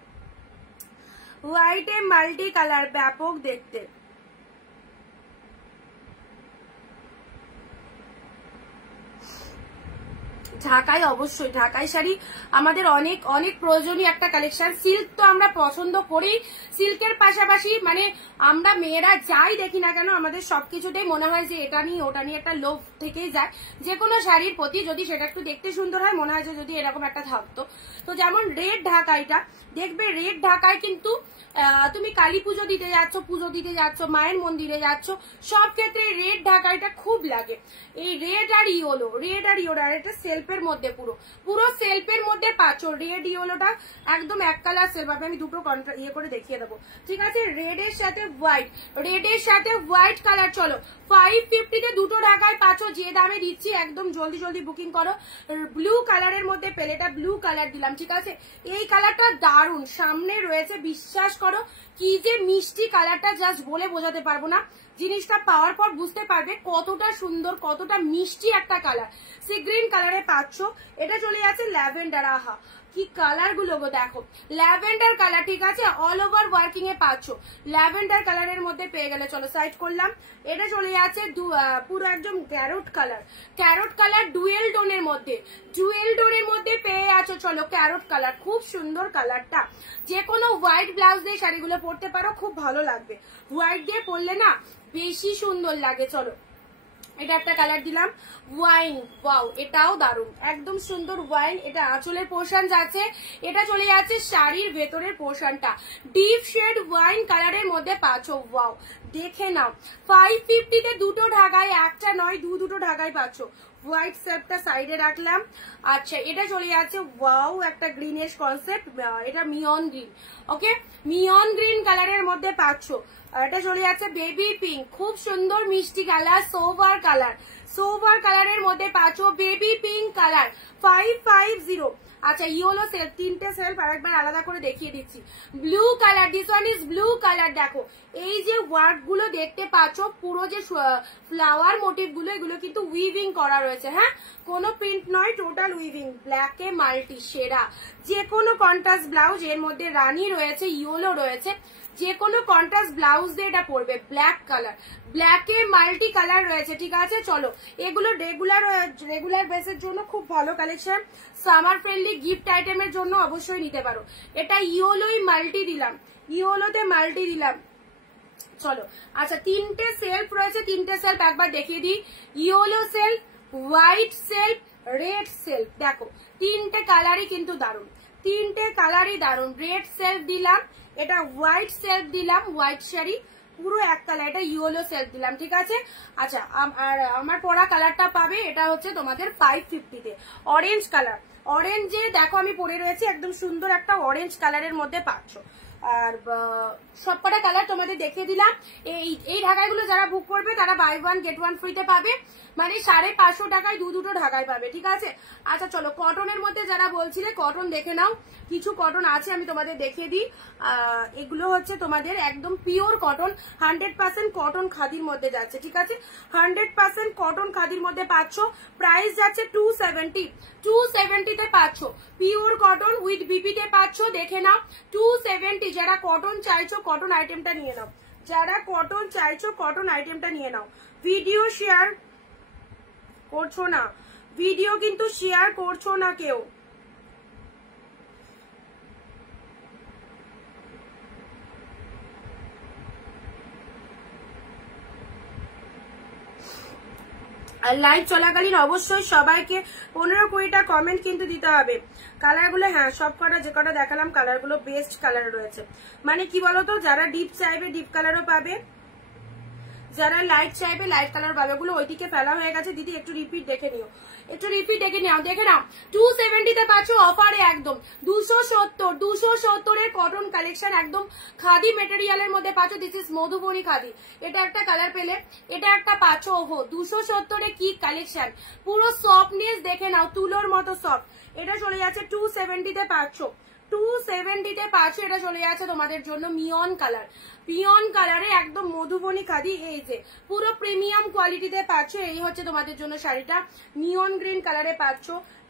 হোয়াইটে মাল্টি কালার ব্যাপক দেখতে, ঢাকাই, অবশ্যই ঢাকাই শাড়ি আমাদের অনেক অনেক প্রয়োজনীয় একটা কালেকশন। সিল্ক তো আমরা পছন্দ করি, সিল্কের পাশাপাশি মানে আমরা মেয়েরা যাই দেখি না কেন আমাদের সবকিছুতেই মনে হয় যে এটা নিয়ে ওটা নিয়ে একটা লোভ থেকেই যায় যে কোনো শাড়ির প্রতি। যদি সেটা একটু দেখতে সুন্দর হয় মনে হয় যে যদি এরকম একটা থাকতো। তো যেমন রেড ঢাকাইটা দেখবে, রেড ঢাকায় কিন্তু তুমি কালী পুজো দিতে যাচ্ছ, পুজো দিতে যাচ্ছ, মায়ের মন্দিরে যাচ্ছ, সব ক্ষেত্রে রেড ঢাকাইটা খুব লাগে। এই রেড আর ইয়েলো, রেড আর ইয়েলো, আর এটা সেলফের মধ্যে পুরো পুরো সেলফের মধ্যে পাচ্ছ। রেড ইয়েলোটা একদম এক কালার সেলফ, আমি দুটো ইয়ে করে দেখিয়ে দেবো, ঠিক আছে। রেড এর সাথে হোয়াইট, রেড এর সাথে হোয়াইট কালার। চলো 550 দুটো ঢাকায় পাচ্ছ, যে দামে দিচ্ছি একদম জলদি জলদি বুকিং করো। ব্লু কালারের মধ্যে পেলেটা ব্লু কালার দিলাম, ঠিক আছে। এই কালারটা দারুণ, সামনে রয়েছে, বিশ্বাস করো কি যে মিষ্টি কালারটা, জাস্ট বলে বোঝাতে পারবো না। জিনিসটা পাওয়ার পর বুঝতে পারবে কতটা সুন্দর, কতটা মিষ্টি একটা কালার। সি গ্রিন কালারে পাচ্ছ। এটা চলে যাচ্ছে ল্যাভেন্ডার, আহা কি কালার গুলো গো, দেখো ল্যাভেন্ডার কালার, ঠিক আছে। অল ওভার ওয়ার্কিং এ পাচ্ছ, ল্যাভেন্ডার কালারের মধ্যে পেয়ে গেলে। চলো সাইড করলাম। এটা চলে যাচ্ছে পুরো একদম carrot colour, carrot colour dual টোনের মধ্যে, ডুয়েল টোনের মধ্যে পেয়ে আছো। চলো ক্যারট কালার, খুব সুন্দর কালারটা। যে কোনো হোয়াইট ব্লাউজ দিয়ে শাড়িগুলো পরতে পারো, খুব ভালো লাগবে। হোয়াইট দিয়ে পরলে না বেশি সুন্দর লাগে। চলো এটা একটা কালার দিলাম, ওয়াইন, ওয়াও এটাও দারুণ, একদম সুন্দর ওয়াইন। এটা আঁচলের পোর্শন যাচ্ছে, এটা চলে যাচ্ছে শাড়ির ভেতরের পোর্শনটা, ডিপ শেড ওয়াইন কালারের মধ্যে পাচ্ছ। ওয়াও দেখে নাও, 550 দুটো ঢাকায়, একটা নয় দুটো ঢাকায় পাচ্ছ। হোয়াইট সেলফটা সাইডে রাখলাম। আচ্ছা এটা চলে যাচ্ছে, ওয়াও একটা গ্রিনের কনসেপ্ট, এটা মিয়ন গ্রিন, ওকে মিয়ন গ্রিন কালারের মধ্যে পাচ্ছ। এটা চলে যাচ্ছে বেবি পিঙ্ক, খুব সুন্দর মিষ্টি কালার, সোভার কালার, সোভার কালারের মধ্যে পাচ্ছ বেবি পিঙ্ক কালার, 550। আচ্ছা ইয়েলো সেলফ, তিনটে সেলফ আরেকবার আলাদা করে দেখিয়ে দিচ্ছি। Blue colour, this one is blue colour. দেখো এই যে ওয়ার্ক গুলো দেখতে পাচ্ছ, পুরো যে ফ্লাওয়ার মোটিভ গুলো, এগুলো কিন্তু উইভিং করা রয়েছে, হ্যাঁ কোনো প্রিন্ট নয়, টোটাল উইভিং। ব্ল্যাকে মাল্টি সেরা, যে কোনো কন্ট্রাস্ট ব্লাউজ, এর মধ্যে রানী রয়েছে, ইয়েলো রয়েছে, যে কোনো কন্ট্রাস্ট ব্লাউজ দিয়ে এটা পড়বে। ব্ল্যাক কালার, ব্ল্যাকে মাল্টি কালার রয়েছে, ঠিক আছে। চলো এগুলো রেগুলার বেসের জন্য খুব ভালো কালেকশন, সামার ফ্রেন্ডলি গিফট আইটেমের জন্য অবশ্যই নিতে পারো। এটা ইয়েলোই মাল্টি দিলাম, ইয়েলোতে মাল্টি দিলাম। চলো আচ্ছা তিনটে সেলফ রয়েছে, তিনটে সেলফ একবার দেখিয়ে দিই। Yellow self, white self, red self. দেখো তিনটে কালারই কিন্তু দারুণ, তিনটে কালারই দারুণ। রেড সেলফ দিলাম, এটা হোয়াইট সেলফ দিলাম, হোয়াইট শাড়ি পুরো এক কালার, এটা ইয়েলো সেলফ দিলাম, ঠিক আছে। আচ্ছা আর আমার পরা কালারটা পাবে, এটা হচ্ছে তোমাদের 550 অরেঞ্জ কালার। অরেঞ্জে দেখো আমি পরে রয়েছে, একদম সুন্দর একটা অরেঞ্জ কালারের মধ্যে পাচ্ছ। আর সবকটা কালার তোমাদের দেখিয়ে দিলাম। এই ঢাকাইগুলো যারা বুক করবে তারা বাই ওয়ান গেট ওয়ান ফ্রিতে পাবে, মানে 550 টাকায় দুটো ঢাকায় পাবে, ঠিক আছে। আচ্ছা চলো কটনের মধ্যে যারা বলছিলে, কটন দেখে নাও, কিছু কটন আছে আমি তোমাদের দেখিয়ে দিই। এগুলো হচ্ছে তোমাদের একদম পিওর কটন, 100% কটন খাদির মধ্যে যাচ্ছে, ঠিক আছে। 100% কটন খাদির মধ্যে পাচ্ছ। প্রাইস যাচ্ছে 270 তে পাচ্ছ। পিওর কটন উইথ বিপি তে পাচ্ছ, দেখে নাও 270। যারা কটন চাইছো কটন আইটেমটা নিয়ে নাও, যারা কটন চাইছো কটন আইটেমটা নিয়ে নাও। ভিডিও শেয়ার করছো না, ভিডিও কিন্তু শেয়ার করছো না কেউ। আর লাইভ চলাকালীন অবশ্যই সবাইকে 15-20টা কমেন্ট কিন্তু দিতে হবে। কালারগুলো হ্যাঁ সব কটা যে কটা দেখালাম কালারগুলো বেস্ট কালার রয়েছে। মানে কি বলতো, যারা ডিপ চাইবে ডিপ কালারও পাবে, যারা লাইট চাইবে লাইট কালার পাবে। ওগুলো ওইদিকে ফেলা হয়ে গেছে, দিদি একটু রিপিট দেখে নিও, একটু রিপিট দেখে নাও, দেখে নাও। 270 তে পাচ্ছ অফারে একদম 270 এর কটন কালেকশন, একদম খাদি মেটেরিয়ালের মধ্যে পাচ্ছ। This is Madhubani khadi. এটা একটা কালার পেলে, এটা একটা পাচ্ছ। ওহো 270 এ কি কালেকশন, পুরো সফটনেস দেখে নাও, তুলোর মতো সফট। এটা চলে যাচ্ছে 270 তে পাচ্ছ, 270 তে পাচ্ছ। এটা চলে যাচ্ছে তোমাদের জন্য মিয়ন কালার, পিয়ন কালারে একদম মধুবনী খাদি। এই যে পুরো প্রিমিয়াম কোয়ালিটিতে পাচ্ছ। এই হচ্ছে তোমাদের জন্য শাড়িটা, নিয়ন গ্রিন কালারে পাচ্ছ,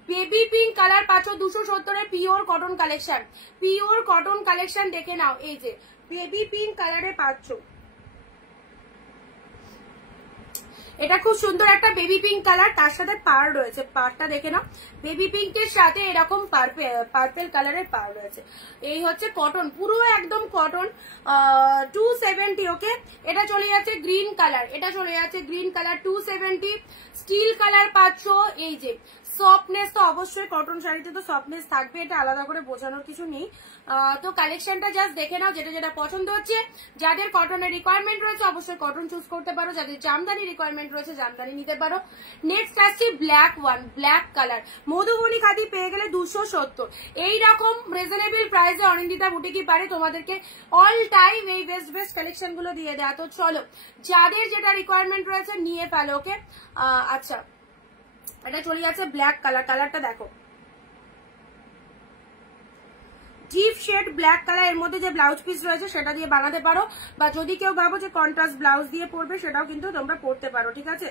বেবি পিঙ্ক কালার পাচ্ছ। 270 এর pure cotton collection, pure cotton collection দেখে নাও। এই যে বেবি পিঙ্ক কালারে পাচ্ছ, এটা খুব সুন্দর একটা বেবি পিঙ্ক কালার, তার সাথে পাড় রয়েছে, পাড়টা দেখে নাও, বেবি পিঙ্কের সাথে এরকম পার্পেল কালারের পাড় রয়েছে। এই হচ্ছে কটন, পুরো একদম কটন, 270। ওকে, এটা চলে যাচ্ছে গ্রিন কালার, এটা চলে যাচ্ছে গ্রিন কালার 270। স্টিল কালার পাচ্ছ। এই যে সফটনেস তো অবশ্যই কটন শাড়িতে তো সফটনেস থাকবে, এটা আলাদা করে বোঝানোর কিছু নেই। তো কালেকশনটা জাস্ট দেখে নাও, যেটা যেটা পছন্দ হচ্ছে। যাদের কটনের রিকোয়ারমেন্ট রয়েছে অবশ্যই কটন চুজ করতে পারো, যাদের জামদানি রিকোয়ারমেন্ট রয়েছে জামদানি নিতে পারো। নেক্সট আসছে black one, black colour, Madhubani khadi পেয়ে গেলে 270। এইরকম রিজনেবল প্রাইসে অনিন্দিতা বুটিকই পারে তোমাদেরকে অল টাইম এই বেস্ট বেস্ট কালেকশন গুলো দিয়ে দেয়। তো চলো, যাদের যেটা রিকোয়ারমেন্ট রয়েছে নিয়ে ফেলো। ওকে, আচ্ছা এটা চলে যাচ্ছে ব্ল্যাক কালার, কালারটা দেখো ডিপ শেড ব্ল্যাক কালার, এর মধ্যে যে ব্লাউজ পিস রয়েছে সেটা দিয়ে বানাতে পারো, বা যদি কেউ ভাবো যে কন্ট্রাস্ট ব্লাউজ দিয়ে পরবে সেটাও কিন্তু তোমরা পরতে পারো, ঠিক আছে।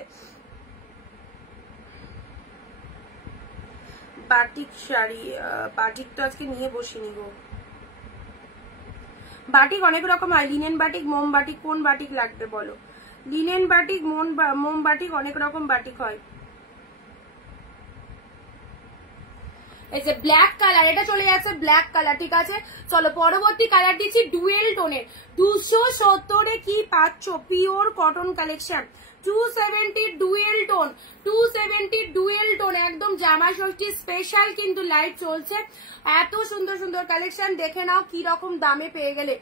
বাটিক শাড়ি, বাটিক তো আজকে নিয়ে বসিনি গো। বাটিক অনেক রকম হয়, লিনেন বাটিক, মোম বাটিক, কোন বাটিক লাগবে বলো? লিনেন বাটিক, মোম বাটিক, অনেক রকম বাটিক হয়। এই যে ব্ল্যাক কালার, এটা চলে যাচ্ছে ব্ল্যাক কালার, ঠিক আছে। চলো পরবর্তী কালার দিচ্ছি ডুয়েল টোনের, 270 কি পাচ্ছ pure cotton collection, 270 dual tone, 270 dual tone, একদম জামা ষষ্ঠী স্পেশাল কিন্তু লাইভ চলছে। এত সুন্দর সুন্দর কালেকশন দেখে নাও কি রকম দামে পেয়ে গেলে।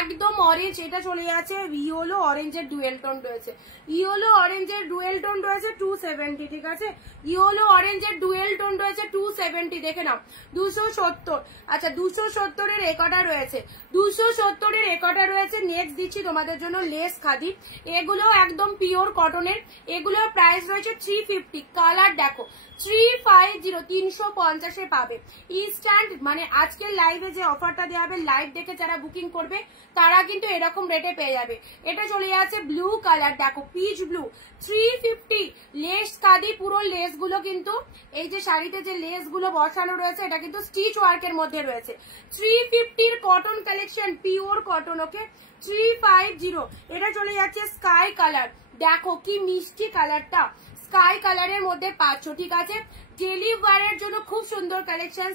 একদম অরেঞ্জ, এটা চলে যাচ্ছে ইয়েলো অরেঞ্জের ডুয়েল টোন রয়েছে, ইয়েলো অরেঞ্জের ডুয়েল টোন রয়েছে 270, ঠিক আছে। ইয়েলো অরেঞ্জের ডুয়েল টোন রয়েছে 270, দেখে নাও 270। আচ্ছা 270 এর একটা রয়েছে, 270 এর একটা রয়েছে। নেক্সট দিচ্ছি তোমাদের জন্য লেস খাদি, এগুলো একদম পিওর কটনের, এগুলোর প্রাইস রয়েছে 350। কালার দেখো 350, 350 এ পাবে ইনস্ট্যান্ট। মানে আজকের লাইভে যে অফারটা দেওয়া হবে, লাইভ দেখে যারা বুকিং করবে তারা কিন্তু এরকম রেটে পেয়ে যাবে। এটা চলে যাচ্ছে ব্লু কালার, দেখো পিচ ব্লু, 350। লেস খাদি, পুরো লেস গুলো কিন্তু এই যে শাড়িতে যে লেস গুলো বসানো রয়েছে এটা কিন্তু স্টিচ ওয়ার্কের মধ্যে রয়েছে। 350 কটন কালেকশন, পিওর কটন। ওকে, 350। এটা চলে যাচ্ছে স্কাই কালার, দেখো কি মিষ্টি কালারটা, স্কাই কালারের মধ্যে পাচ্ছ, ঠিক আছে। ডেলি ওয়ারের জন্য খুব সুন্দর কালেকশন,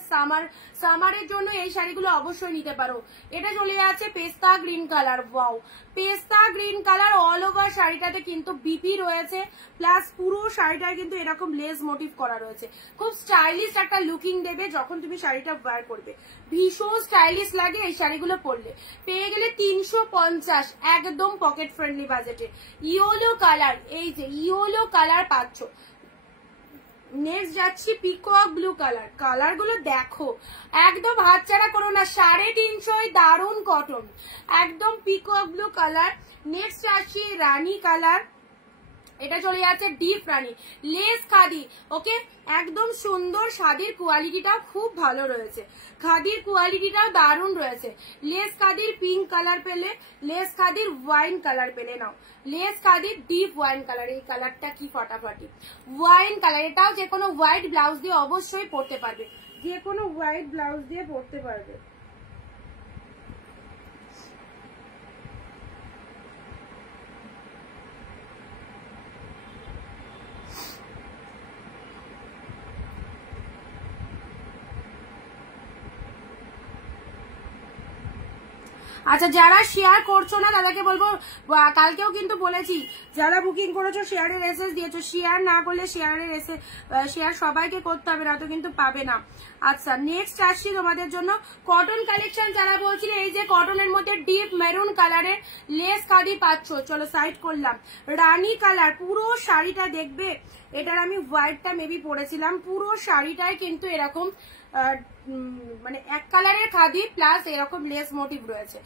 সামারের জন্য এই শাড়িগুলো অবশ্যই নিতে পারো। এটা চলে যাচ্ছে পেস্তা গ্রিন কালার, ওয়াও পেস্তা গ্রিন কালার, অল ওভার শাড়িটাতে কিন্তু বিপি রয়েছে, প্লাস পুরো শাড়িটায় কিন্তু এরকম লেস মোটিভ করা রয়েছে। খুব স্টাইলিশ একটা লুকিং দেবে যখন তুমি শাড়িটা ওয়্যার করবে, ভীষণ স্টাইলিশ লাগে এই শাড়িগুলো পরলে। পেয়ে গেলে 350, একদম পকেট ফ্রেন্ডলি বাজেটে। ইয়েলো কালার, এই যে ইয়েলো কালার পাচ্ছ। নেক্সট যাচ্ছি পিকক ব্লু কালার, কালার গুলো দেখো একদম হাতছাড়া করো না, 350 দারুন কটন, একদম পিকক ব্লু কালার। নেক্সট আসছি রানী কালার, এটা চলে যাচ্ছে ডিপ রানী, লেস খাদি। ওকে, একদম সুন্দর, শাড়ির কোয়ালিটিটাও খুব ভালো রয়েছে, খাদির কোয়ালিটিটাও দারুণ রয়েছে। লেস খাদির পিঙ্ক কালার পেলে, লেস খাদির ওয়াইন কালার পেলে, নাও লেস খাদির ডিপ ওয়াইন কালার, এই কালারটা কি ফাটাফাটি ওয়াইন কালার। এটাও যে কোনো হোয়াইট ব্লাউজ দিয়ে অবশ্যই পরতে পারবে, যে কোনো হোয়াইট ব্লাউজ দিয়ে পরতে পারবে। আচ্ছা যারা শেয়ার করছো না তাদেরকে বলবো, কালকেও কিন্তু বলেছি যারা বুকিং করেছো শেয়ারের এসএস দিয়েছো, শেয়ার না করলে শেয়ার সবাইকে করতে হবে, না তো কিন্তু পাবে না। আচ্ছা নেক্সট আসছি তোমাদের জন্য কটন কালেকশন, যারা বলছিলে এই যে কটনের মধ্যে ডিপ মেরুন কালারের লেস খাদি পাচ্ছ, চলো সাইড করলাম। রানী কালার, পুরো শাড়িটা দেখবে, এটার আমি হোয়াইটটা মেবি পরেছিলাম, পুরো শাড়িটায় কিন্তু এরকম মানে এক কালারের খাদি প্লাস এরকম লেস মোটিভ রয়েছে।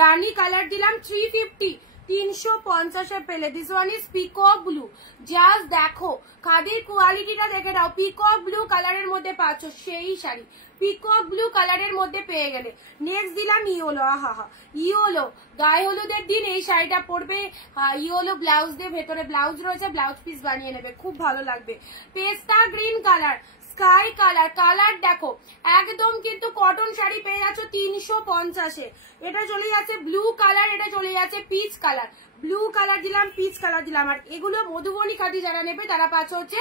রানী কালার দিলাম 350, 350 পেলে। This one is peacock blue, just দেখো খাদির কোয়ালিটিটা দেখে নাও, পিকক ব্লু কালারের মধ্যে পাচ্ছ সেই শাড়ি, পিকক ব্লু কালারের মধ্যে পেয়ে গেলে। নেক্সট দিলাম ইয়েলো, আহা হা ইয়েলো, গায়ে হলুদের দিন এই শাড়িটা পরবে, ইয়েলো ব্লাউজ দিয়ে, ভেতরে ব্লাউজ রয়েছে, ব্লাউজ পিস বানিয়ে নেবে, খুব ভালো লাগবে। পেস্তা green colour, sky colour, colour দেখো একদম কিন্তু কটন শাড়ি পেয়ে যাচ্ছ 350-এ। এটা চলে যাচ্ছে ব্লু কালার, এটা চলে যাচ্ছে পিচ কালার, ব্লু কালার দিলাম, পিচ কালার দিলাম। আর এগুলো মধুবনী খাদি যারা নেবে তারা পাচ্ছ হচ্ছে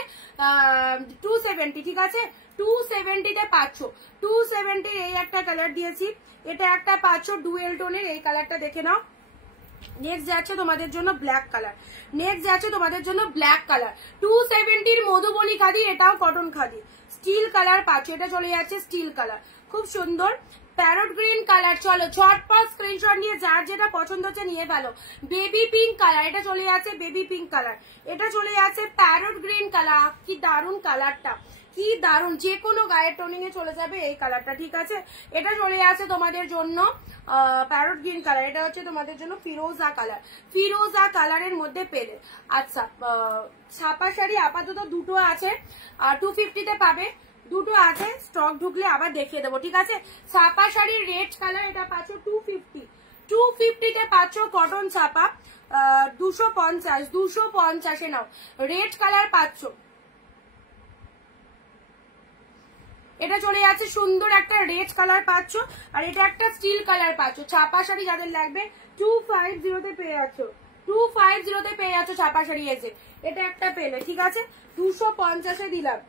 270, ঠিক আছে, 270-তে পাচ্ছ। 270-র এই একটা কালার দিয়েছি, এটা একটা পাচ্ছ ডুয়েল টোনের, এই কালারটা দেখে নাও। নেক্সট যাচ্ছে তোমাদের জন্য ব্ল্যাক কালার, নেক্সট যাচ্ছে তোমাদের জন্য ব্ল্যাক কালার, 270-র মধুবনী খাদি, এটাও কটন খাদি, স্টিল কালার পাচ্ছ, এটা চলে যাচ্ছে স্টিল কালার, খুব সুন্দর প্যারট গ্রিন কালার। চলো ঝটপট স্ক্রিনশট নিয়ে যার যেটা পছন্দ হচ্ছে নিয়ে ফেলো। বেবি পিঙ্ক কালার, এটা চলে যাচ্ছে বেবি পিঙ্ক কালার, এটা চলে যাচ্ছে প্যারট গ্রিন কালার। কি দারুন কালারটা, কি দারুন, যে কোনো গায়ের টোনিং এ চলে যাবে এই কালারটা, ঠিক আছে। এটা চলে যাচ্ছে তোমাদের জন্য প্যারট গ্রিন কালার, এটা হচ্ছে তোমাদের জন্য ফিরোজা কালার, ফিরোজা কালারের মধ্যে পেলে। আচ্ছা ছাপা শাড়ি আপাতত দুটো আছে, 250-তে পাবে, দুটো আছে, স্টক ঢুকলে আবার দেখিয়ে দেবো, ঠিক আছে। ছাপা শাড়ির রেড কালার, এটা পাচ্ছ 250, 250-তে পাচ্ছ কটন ছাপা 250, 250-এ নাও। রেড কালার পাচ্ছ, এটা চলে যাচ্ছে সুন্দর একটা রেড কালার পাচ্ছ, আর এটা একটা স্টিল কালার পাচ্ছ। ছাপা শাড়ি যাদের লাগবে 250-তে পেয়ে যাচ্ছ, 250-তে পেয়ে যাচ্ছ ছাপা শাড়ি এসে, এটা একটা পেলে, ঠিক আছে, 250-এ দিলাম।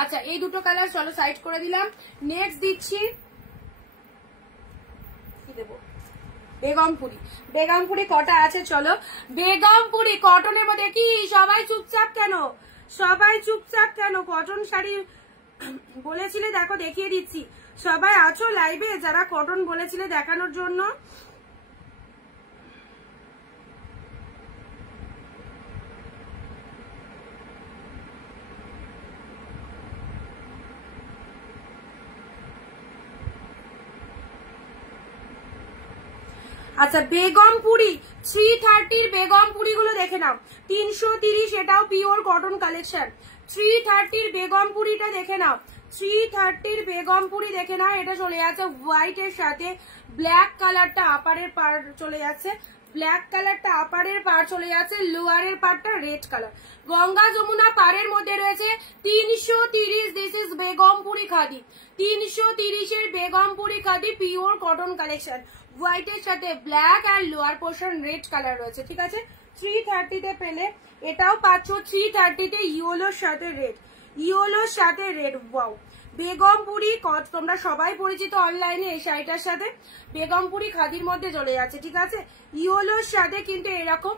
আচ্ছা এই দুটো কালার চলো সাইড করে দিলাম। নেক্সট দিচ্ছি কি দেবো, বেগমপুরি, বেগমপুরি কটা আছে চলো। বেগমপুরি কটনের মধ্যে, কি সবাই চুপচাপ কেন, সবাই চুপচাপ কেন, কটন শাড়ি বলেছিলে দেখো দেখিয়ে দিচ্ছি, সবাই আছো লাইভে যারা কটন বলেছিলে দেখানোর জন্য। আচ্ছা বেগমপুরি 330-র বেগমপুরি গুলো দেখে নাও, 330, এটাও পিওর কটন কালেকশন। 330-র বেগমপুরিটা দেখে নাও, 330-র বেগমপুরি দেখে নাও, এটা চলে যাচ্ছে হোয়াইট এর সাথে ব্ল্যাক কালারটা আপারের পার চলে যাচ্ছে, ব্ল্যাক কালারটা আপারের পার চলে যাচ্ছে, লোয়ারের পারটা রেড কালার। গঙ্গা যমুনা পারের মধ্যে রয়েছে 330, দিস ইজ বেগমপুরি খাদি, 330-এর Begumpuri khadi pure cotton collection, হোয়াইটের সাথে ব্ল্যাক আর লোয়ার পোর্শন রেড কালার রয়েছে, ঠিক আছে। 330-তে পেলে, এটাও পাচ্ছ 330-তে ইয়েলোর সাথে রেড, ইয়েলোর সাথে রেড। ওয়াও বেগমপুরি, তোমরা সবাই পরিচিত অনলাইনে এই শাড়িটার সাথে, বেগমপুরি খাদির মধ্যে চলে যাচ্ছে, ঠিক আছে। ইয়েলোর সাথে কিন্তু এরকম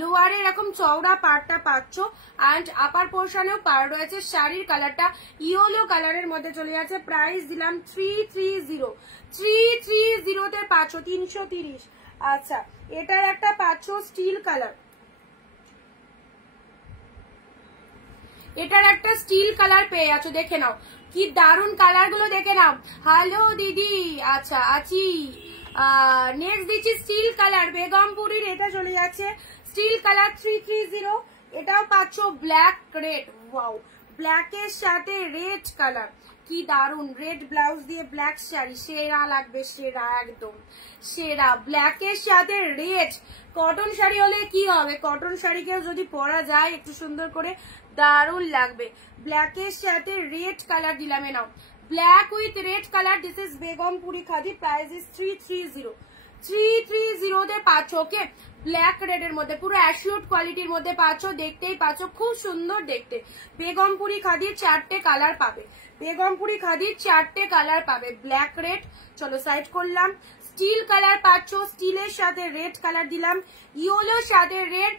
লোয়ারে এরকম চওড়া পাড়টা পাচ্ছ, অ্যান্ড আপার পোর্শনেও পাড় রয়েছে। শাড়ির কালারটা ইয়েলো কালারের মধ্যে চলে যাচ্ছে। প্রাইস দিলাম 330, 330-তে পাচ্ছ 330। আচ্ছা এটার একটা পাচ্ছ স্টিল কালার, এটার একটা স্টিল কালার পেয়ে যাচ্ছ, দেখে নাও কি দারুন কালার গুলো, দেখে নাও। হ্যালো দিদি, আচ্ছা আছি। নেক্সট দিচ্ছি স্টিল কালার বেগমপুরির, এটা চলে যাচ্ছে স্টিল কালার 330, এটাও পাচ্ছ ব্ল্যাক রেড। ওয়াও ব্ল্যাকের সাথে রেড কালার, কি দারুন, রেড ব্লাউজ দিয়ে ব্ল্যাক শাড়ি, সেরা লাগবে, সেরা একদম সেরা। ব্ল্যাকের সাথে রেড, কটন শাড়ি হলে কি হবে, কটন শাড়িকেও যদি পরা যায় একটু সুন্দর করে দারুন লাগবে। ব্ল্যাকের সাথে রেড কালার দিলাম, নাও black with red colour, this is Begumpuri khadi, price is 330, 330-তে পাচ্ছ। ওকে ব্ল্যাক রেড এর মধ্যে পুরো অ্যাশিওর কোয়ালিটির মধ্যে পাচ্ছ, দেখতেই পাচ্ছ খুব সুন্দর দেখতে। বেগমপুরি খাদির 4টে কালার পাবে, বেগমপুরি খাদির 4টে কালার পাবে, ব্ল্যাক রেড। চলো সাইড করলাম। স্টিল কালার পাচ্ছ, স্টিলের সাথে রেড কালার দিলাম, ইয়েলোর সাথে রেড,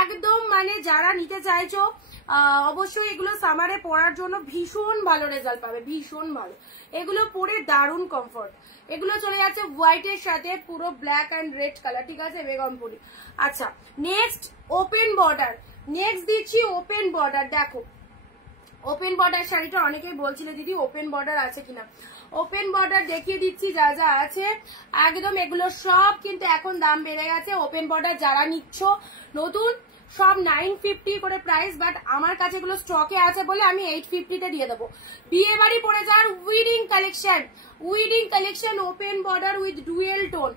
একদম মানে যারা নিতে চাইছো অবশ্যই এগুলো সামারে পরার জন্য ভীষণ ভালো রেজাল্ট পাবে, ভীষণ ভালো, এগুলো পরে দারুণ কমফোর্ট। এগুলো চলে যাচ্ছে হোয়াইটের সাথে পুরো ব্ল্যাক অ্যান্ড রেড কালার, ঠিক আছে বেগমপুরি। আচ্ছা নেক্সট ওপেন বর্ডার, নেক্সট দিচ্ছি ওপেন বর্ডার। দেখো ওপেন বর্ডার শাড়িটা অনেকেই বলছিল দিদি ওপেন বর্ডার আছে কিনা, ওপেন বর্ডার দেখিয়ে দিচ্ছি যা যা আছে একদম, এগুলো সব কিন্তু এখন দাম বেড়ে গেছে। ওপেন বর্ডার যারা নিচ্ছ নতুন সব 950 করে প্রাইস, বাট আমার কাছে এগুলো স্টকে আছে বলে আমি 850 তে দিয়ে দেবো। বিয়ে বাড়ি পরে যাওয়ার weeding collection open border with dual tone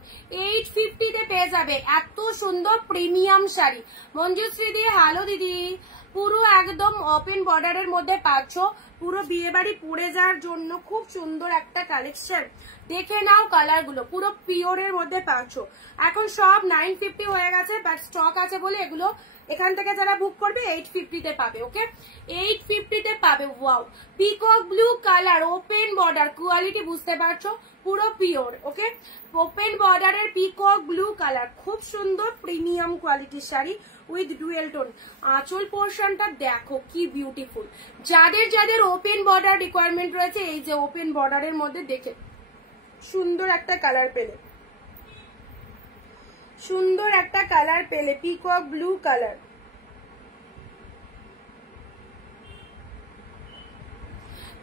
850 তে পেয়ে যাবে। এত সুন্দর প্রিমিয়াম শাড়ি। মঞ্জুশ্রী দিয়ে হ্যালো দিদি, পুরো একদম ওপেন বর্ডারের মধ্যে পাচ্ছ, পুরো বিয়ে বাড়ি পরে যাওয়ার জন্য খুব সুন্দর একটা কালেকশন। দেখে নাও কালার গুলো, পুরো পিওরের মধ্যে পাচ্ছ। এখন সব 950 হয়ে গেছে, বাট স্টক আছে বলে এগুলো এখান থেকে যারা বুক করবে 850 তে পাবে। ওকে, 850 তে পাবে। Wow, peacock blue colour open border, quality বুঝতে পারছো, পুরো পিওর। ওকে, ওপেন বর্ডারের পিকক ব্লু কালার, খুব সুন্দর প্রিমিয়াম কোয়ালিটির শাড়ি উইথ ডুয়েল টোন। আঁচল পোর্শনটা দেখো কি বিউটিফুল। যাদের যাদের ওপেন বর্ডার রিকোয়ারমেন্ট রয়েছে, এই যে ওপেন বর্ডারের মধ্যে দেখে সুন্দর একটা কালার পেলে, সুন্দর একটা কালার পেলে, peacock blue colour.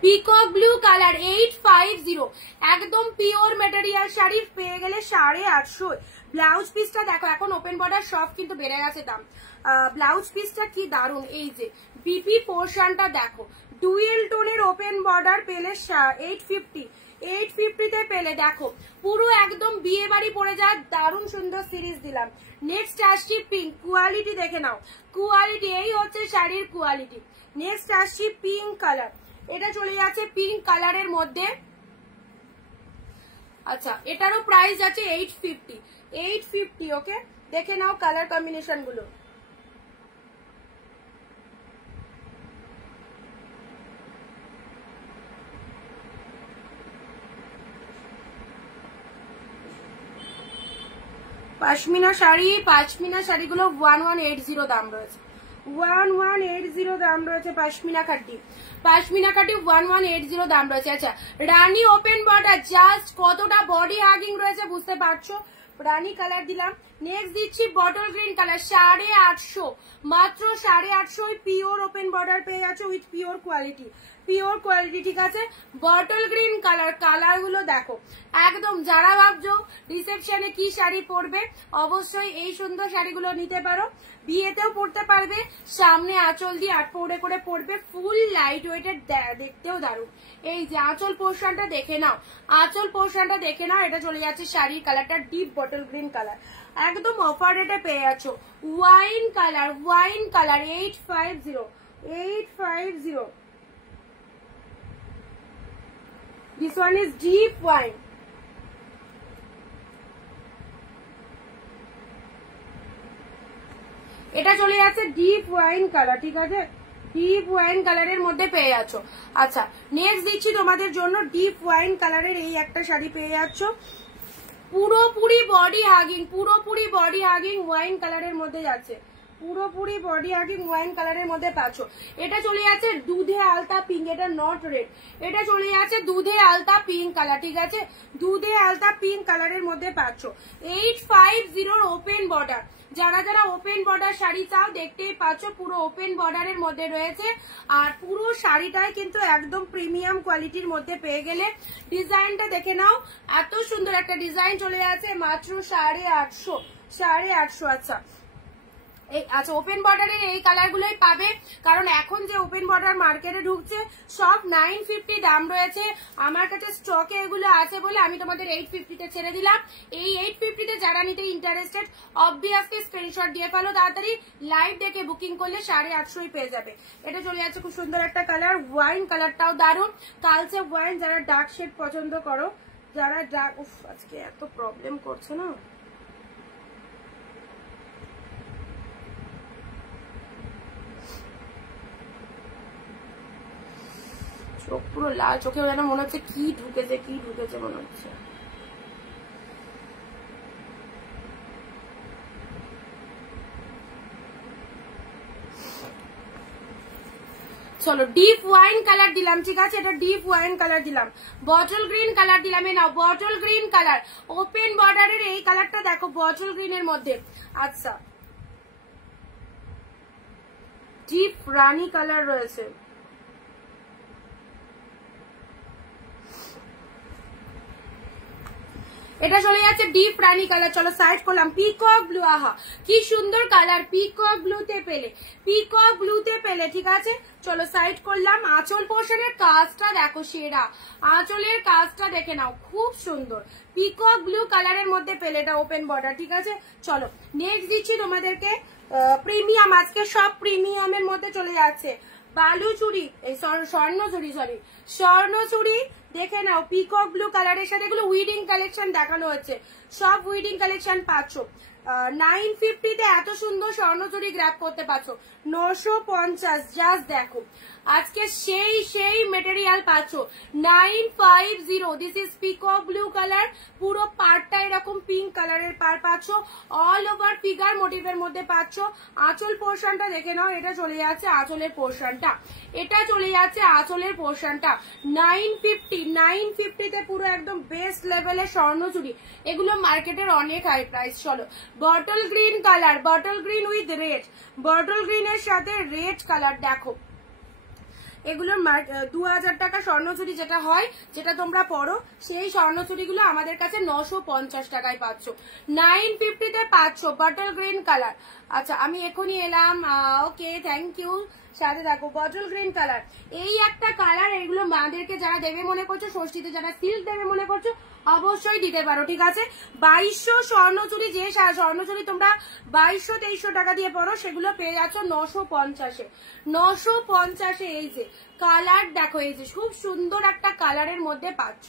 Peacock blue colour 850, একদম পিওর মেটেরিয়াল শাড়ি পেয়ে গেলে 850। ব্লাউজ পিসটা দেখো, এখন ওপেন বর্ডার সব কিন্তু বেড়ে গেছে দাম। ব্লাউজ পিসটা কি দারুন, এই যে বিপি পোর্শনটা দেখো, ডুয়েল টোনের ওপেন বর্ডার পেলে 850 তে পেলে। দেখো পুরো একদম বিয়ে বাড়ি পরে যাওয়ার দারুণ সুন্দর সিরিজ দিলাম। নেক্সট আসছি পিঙ্ক, কোয়ালিটি দেখে নাও, কোয়ালিটি এই হচ্ছে শাড়ির কোয়ালিটি। নেক্সট আসছি পিঙ্ক কালার, এটা চলে যাচ্ছে পিঙ্ক কালারের মধ্যে। আচ্ছা, এটারও প্রাইস আছে 850। ওকে, দেখে নাও কালার কম্বিনেশন গুলো। পাশমিনা শাড়িগুলো 1180 দাম রয়েছে, 1180 দাম রয়েছে। পাশমিনা কাটি 1180 দাম রয়েছে। আচ্ছা, রানী ওপেন বর্ডার, জাস্ট কতটা বডি হাগিং রয়েছে বুঝতে পারছো। রানী কালার দিলাম। নেক্সট দিচ্ছি বটল গ্রিন কালার, 850, মাত্র 850। পিওর ওপেন বর্ডার পেয়ে যাচ্ছে উইথ পিওর কোয়ালিটি, ঠিক আছে। বটল গ্রিন কালার, কালার গুলো দেখো একদম। যারা ভাবছো রিসেপশনে কি শাড়ি পরবে, অবশ্যই এই সুন্দর শাড়িগুলো নিতে পারো। বিয়েতেও পরতে পারবে, সামনে আঁচল দিয়ে 8 পৌড়ে করে পরবে, ফুল লাইট ওয়েটের, দেখতেও দারুণ। এই যে আঁচল পোর্শনটা দেখে নাও, এটা চলে যাচ্ছে শাড়ির কালারটা ডিপ বটল গ্রিন কালার, একদম অফার রেটে পেয়ে যাচ্ছ। Wine colour 850। This one is deep wine. এটা চলে যাচ্ছে ডিপ ওয়াইন কালার, ঠিক আছে, ডিপ ওয়াইন কালারের মধ্যে পেয়ে যাচ্ছ। আচ্ছা, নেক্সট দিচ্ছি তোমাদের জন্য ডিপ ওয়াইন কালারের এই একটা শাড়ি পেয়ে যাচ্ছ, পুরোপুরি বডি হাগিং ওয়াইন কালারের মধ্যে যাচ্ছে, পুরোপুরি বডি হাগিং ওয়াইন কালারের মধ্যে পাচ্ছ। এটা চলে যাচ্ছে দুধে আলতা পিঙ্ক, এটা নট রেড, এটা চলে যাচ্ছে দুধে আলতা পিঙ্ক কালার, ঠিক আছে, দুধে আলতা পিঙ্ক কালারের মধ্যে পাচ্ছ। 850 ওপেন বর্ডার। যারা যারা ওপেন বর্ডার শাড়ি চাও, দেখতেই পাচ্ছ পুরো ওপেন বর্ডারের মধ্যে রয়েছে, আর পুরো শাড়িটাই কিন্তু একদম প্রিমিয়াম কোয়ালিটির মধ্যে পেয়ে গেলে। ডিজাইনটা দেখে নাও, এত সুন্দর একটা ডিজাইন চলে যাচ্ছে, মাত্র 850। আচ্ছা, আচ্ছা, ওপেন বর্ডারের এই কালার গুলোই পাবে, কারণ এখন যে ওপেন বর্ডার মার্কেটে ঢুকছে সব 950 দাম রয়েছে। আমার কাছে স্টকে এগুলো আছে বলে আমি তোমাদের 850 তে ছেড়ে দিলাম। এই 850 তে যারা নিতে ইন্টারেস্টেড, অবভিয়াসলি স্ক্রিনশট দিয়ে ফেলো, তাড়াতাড়ি লাইভ দেখে বুকিং করলে 850 পেয়ে যাবে। এটা চলে যাচ্ছে খুব সুন্দর একটা কালার, ওয়াইন কালারটাও দারুণ, কালচে ওয়াইন। যারা ডার্ক শেড পছন্দ করো, যারা ডার্ক, আজকে এত প্রবলেম করছে না, চোখ পুরো লাল, চোখে যেন মনে হচ্ছে কি ঢুকেছে মনে হচ্ছে। চলো, ডিপ ওয়াইন কালার দিলাম, ঠিক আছে, এটা ডিপ ওয়াইন কালার দিলাম, বটল গ্রিন কালার দিলাম। এ নাও বটল গ্রিন কালার, ওপেন বর্ডারের এই কালারটা দেখো বটল গ্রিনের মধ্যে। আচ্ছা, ডিপ রানী কালার রয়েছে, এটা চলে যাচ্ছে ডিপ রানি কালার, চলো সাইড করলাম। পিকক ব্লু, আহা কি সুন্দর কালার, পিকক ব্লুতে পেলে, পিকক ব্লুতে পেলে, ঠিক আছে চলো সাইড করলাম। আঁচল পোর্শনের কাজটা দেখো সেরা, আঁচলের কাজটা দেখে নাও খুব সুন্দর, পিকক ব্লু কালারের মধ্যে পেলে, এটা ওপেন বর্ডার, ঠিক আছে চলো নেক্সট দিচ্ছি তোমাদেরকে প্রিমিয়াম, আজকে সব প্রিমিয়ামের মধ্যে চলে যাচ্ছে। বালু চুড়ি, স্বর্ণ চুড়ি, সরি স্বর্ণ চুড়ি দেখে নাও, পিকক ব্লু কালারের সাথে এগুলো উইডিং কালেকশন দেখানো হচ্ছে, সব উইডিং কালেকশন পাচ্ছ। 950 তে এত সুন্দর স্বর্ণচুরি গ্র্যাব করতে পারছো, 950 জাস্ট দেখো আজকে সেই সেই মেটেরিয়াল পাচ্ছ 950। This is peacock blue colour, পুরো পাড়টা এরকম পিঙ্ক কালারের পাড় পাচ্ছ, অল ওভার ফিগার মোটিভের মধ্যে পাচ্ছ। আঁচল পোর্শনটা দেখে নাও, এটা চলে যাচ্ছে আঁচলের পোর্শনটা, এটা চলে যাচ্ছে আঁচলের পোর্শনটা 950 তে পুরো একদম বেস্ট লেভেলের স্বর্ণচুরি, এগুলো মার্কেটের অনেক হাই প্রাইস। চলো bottle green colour, bottle green with red, bottle গ্রিনের সাথে রেড কালার দেখো, এগুলোর 2000 টাকা স্বর্ণচুরি যেটা হয়, যেটা তোমরা পরো, সেই স্বর্ণচুরিগুলো আমাদের কাছে 950 টাকায় পাচ্ছ, 950 তে পাচ্ছ বটল গ্রিন কালার। আচ্ছা আমি এখনই এলাম, ওকে থ্যাংক ইউ, সাথে দেখো বটল গ্রিন কালার, এই একটা কালার, এগুলো মাদেরকে যারা দেবে মনে করছো, ষষ্ঠীতে যারা সিল্ক দেবে মনে করছো অবশ্যই দিতে পারো, ঠিক আছে। 2200 স্বর্ণচুরি, যে স্বর্ণচুরি তোমরা 2200-2300 টাকা দিয়ে পড়ো, সেগুলো পেয়ে যাচ্ছ 950-এ, 950-এ। এই যে কালার দেখো, এই যে খুব সুন্দর একটা কালারের মধ্যে পাচ্ছ।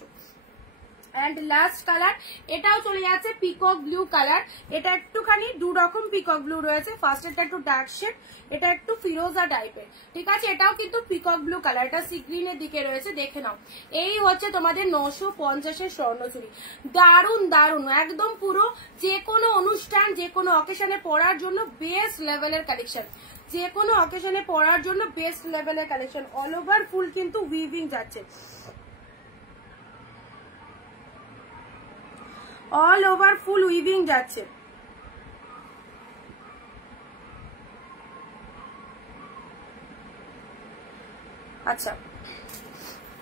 এন্ড লাস্ট কালার, এটাও চলে যাচ্ছে পিকক ব্লু কালার, এটা একটুখানি দু রকম পিকক ব্লু রয়েছে, ফার্স্ট এটা একটু ডার্ক শেড, এটা একটু ফিরোজা টাইপের, ঠিক আছে এটাও কিন্তু পিকক ব্লু কালার, এটা সি গ্রিনের দিকে রয়েছে, দেখে নাও। এই হচ্ছে তোমাদের 950-এর স্বর্ণচুরি, দারুন দারুন একদম, পুরো যে কোনো অনুষ্ঠান যে কোনো অকেশনে পরার জন্য বেস্ট লেভেলের কালেকশন, যে কোনো অকেশনে পরার জন্য বেস্ট লেভেলের কালেকশন, অল ওভার ফুল কিন্তু উইভিং যাচ্ছে, অল ওভার ফুল উইভিং যাচ্ছে। আচ্ছা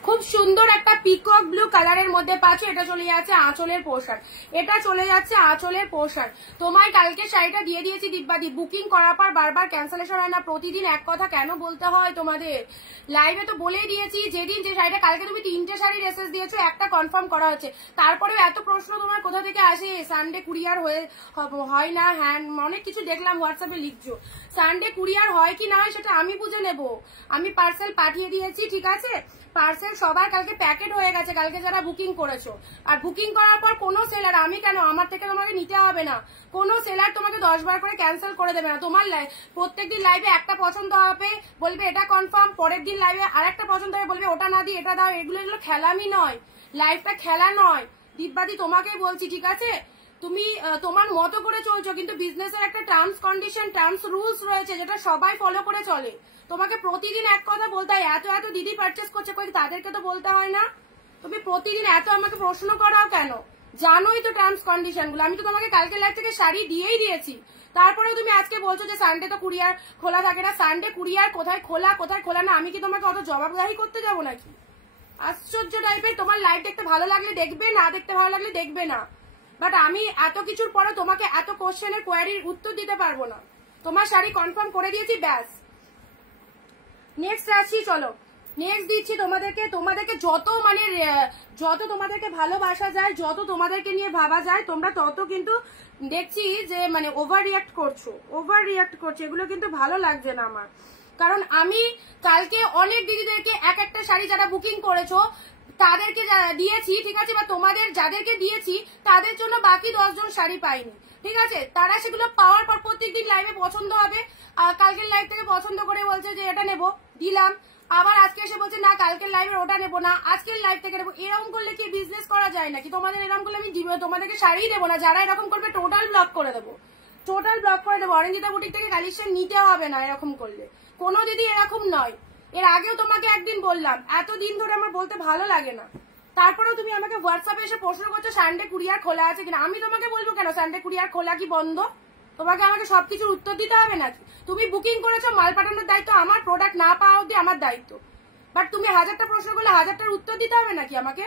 খুব সুন্দর একটা পিকক ব্লু কালারের মধ্যে পাচ্ছ, এটা চলে যাচ্ছে আঁচলের পোর্শন, এটা চলে যাচ্ছে আঁচলের পোর্শন। তোমায় কালকে শাড়িটা দিয়ে দিয়েছি দিব্যাদি, বুকিং করার পর বারবার ক্যান্সেলেশন হয় না, প্রতিদিন এক কথা কেন বলতে হয় তোমাদের, লাইভে তো বলেই দিয়েছি, যেদিন যে শাড়িটা, কালকে তুমি 3টে শাড়ির এসএস দিয়েছো, একটা কনফার্ম করা হচ্ছে, তারপরেও এত প্রশ্ন তোমার কোথা থেকে আসে, সানডে কুরিয়ার হয় না, হ্যাঁ অনেক কিছু দেখলাম হোয়াটসঅ্যাপে লিখছো, সানডে কুরিয়ার হয় কি না হয় সেটা আমি বুঝে নেব, আমি পার্সেল পাঠিয়ে দিয়েছি, ঠিক আছে পার্সেল সবার কালকে প্যাকেট হয়ে গেছে, কালকে যারা বুকিং করেছো। আর বুকিং করার পর কোনো সেলার, আমি কেন, আমার থেকে তোমাকে নিতে হবে না, কোনো সেলার তোমাকে 10 বার করে ক্যান্সেল করে দেবে না। তোমার প্রত্যেকদিন লাইভে একটা পছন্দ হবে বলবে এটা কনফার্ম, পরের দিন লাইভে আরেকটা পছন্দ হবে বলবে ওটা না দিয়ে এটা দাও, এগুলো খেলামি নয়, লাইভটা খেলা নয় দিব্যাদি, তোমাকেই বলছি, ঠিক আছে তুমি তোমার মতো করে চলছো, কিন্তু বিজনেসের একটা টার্মস কন্ডিশন, টার্মস রুলস রয়েছে, যেটা সবাই ফলো করে চলে। তোমাকে প্রতিদিন এক কথা বলতে হয়, এত এত দিদি পারচেস করছে, কই তাদেরকে তো বলতে হয় না? তুমি প্রতিদিন এত আমাকে প্রশ্ন করাও কেন? জানোই তো টার্মস কন্ডিশন গুলো, আমি তো তোমাকে কালকে লাইভ থেকে শাড়ি দিয়েই দিয়েছি, তারপরে তুমি আজকে বলছো যে সানডে তো কুরিয়ার খোলা থাকে না। সানডে কুরিয়ার কোথায় খোলা না, আমি কি তোমাকে অত জবাবদাহি করতে যাবো নাকি? আশ্চর্য টাইপের, তোমার লাইভ দেখতে ভালো লাগলে দেখবে, না দেখতে ভালো লাগলে দেখবে না, বাট আমি এত কিছুর পরে তোমাকে এত কোশ্চেনের কোয়ারির উত্তর দিতে পারবো না। তোমার শাড়ি কনফার্ম করে দিয়েছি, ব্যাস। নেক্সট আসছি, চলো নেক্সট দিচ্ছি তোমাদেরকে, যত মানে যত তোমাদেরকে ভালোবাসা যায়, যত তোমাদেরকে নিয়ে ভাবা যায়, তোমরা তত কিন্তু দেখছি যে মানে ওভার রিয়াক্ট করছো, এগুলো কিন্তু ভালো লাগছে না আমার। কারণ আমি কালকে অনেক দিদিদেরকে এক একটা শাড়ি যারা বুকিং করেছো তাদেরকে দিয়েছি, ঠিক আছে, বা তোমাদের যাদেরকে দিয়েছি তাদের জন্য বাকি 10 জন শাড়ি পাইনি, ঠিক আছে, তারা সেগুলো পাওয়ার পর প্রত্যেকদিন লাইভে পছন্দ হবে, কালকের লাইভ থেকে পছন্দ করে বলছে যে এটা নেবো, দিলাম, আবার আজকে এসে বলছে না কালকের লাইভে ওটা নেবো না, আজকের লাইভ থেকে নেবো। এরকম করলে কি বিজনেস করা যায় নাকি? তোমাদের এরকম করলে আমি তোমাদেরকে শাড়িই দেবো না, যারা এরকম করবে টোটাল ব্লক করে দেবো, অরঞ্জিতা বুটিক থেকে কালেকশন নিতে হবে না এরকম করলে। কোনো দিদি এরকম নয়, এর আগেও তোমাকে একদিন বললাম, এতদিন ধরে আমার বলতে ভালো লাগে না, তারপরেও তুমি আমাকে হোয়াটসঅ্যাপে এসে প্রশ্ন করছো সানডে কুরিয়ার খোলা আছে কিনা। আমি তোমাকে বলবো কেন সানডে কুরিয়ার খোলা কি বন্ধ? তোমাকে আমাকে সবকিছুর উত্তর দিতে হবে নাকি? তুমি বুকিং করেছো, মাল পাঠানোর দায়িত্ব আমার, প্রোডাক্ট না পাওয়া অব্দি আমার দায়িত্ব, বাট তুমি 1000টা প্রশ্ন করলে 1000টার উত্তর দিতে হবে নাকি আমাকে?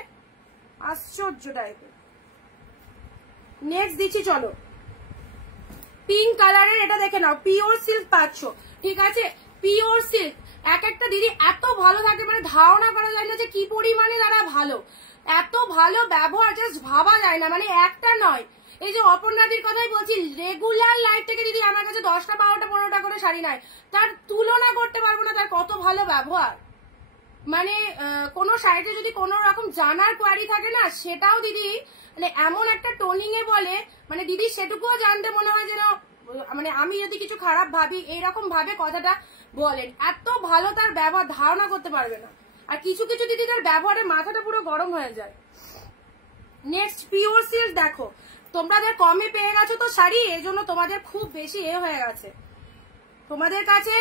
আশ্চর্য টাইপের। নেক্সট দিচ্ছি চলো, পিঙ্ক কালারের, এটা দেখে নাও, পিওর সিল্ক পাচ্ছ, ঠিক আছে, পিওর সিল্ক। এক একটা দিদি এত ভালো থাকে, মানে ধারণা করা যায় না যে কি পরিমাণে তারা ভালো, এত ভালো ব্যবহার জাস্ট ভাবা যায় না, মানে একটা নয়। এই যে অপর্ণাদির কথাই বলছি, রেগুলার লাইফ থেকে দিদি আমার কাছে 10টা 12টা 15টা করে শাড়ি নেয়, তার তুলনা করতে পারবো না তার কত ভালো ব্যবহার। মানে কোনো শাড়িতে যদি কোনো রকম জানার কোয়ারি থাকে না, সেটাও দিদি মানে এমন একটা টোনিং এ বলে, মানে দিদি সেটুকুও জানতে মনে হয় যেন, মানে আমি যদি কিছু খারাপ ভাবি এইরকম ভাবে কথাটা বলেন, এত ভালো তার ব্যবহার, ধারণা করতে পারবে না। আর কিছু কিছু দিদি তার ব্যবহারে মাথাটা পুরো গরম হয়ে যায়। নেক্সট পিওর সিল্ক দেখো, তোমাদের কমে পেয়ে গেছো তো শাড়ি, এই জন্য তোমাদের খুব বেশি হয়ে গেছে। তোমাদের কাছে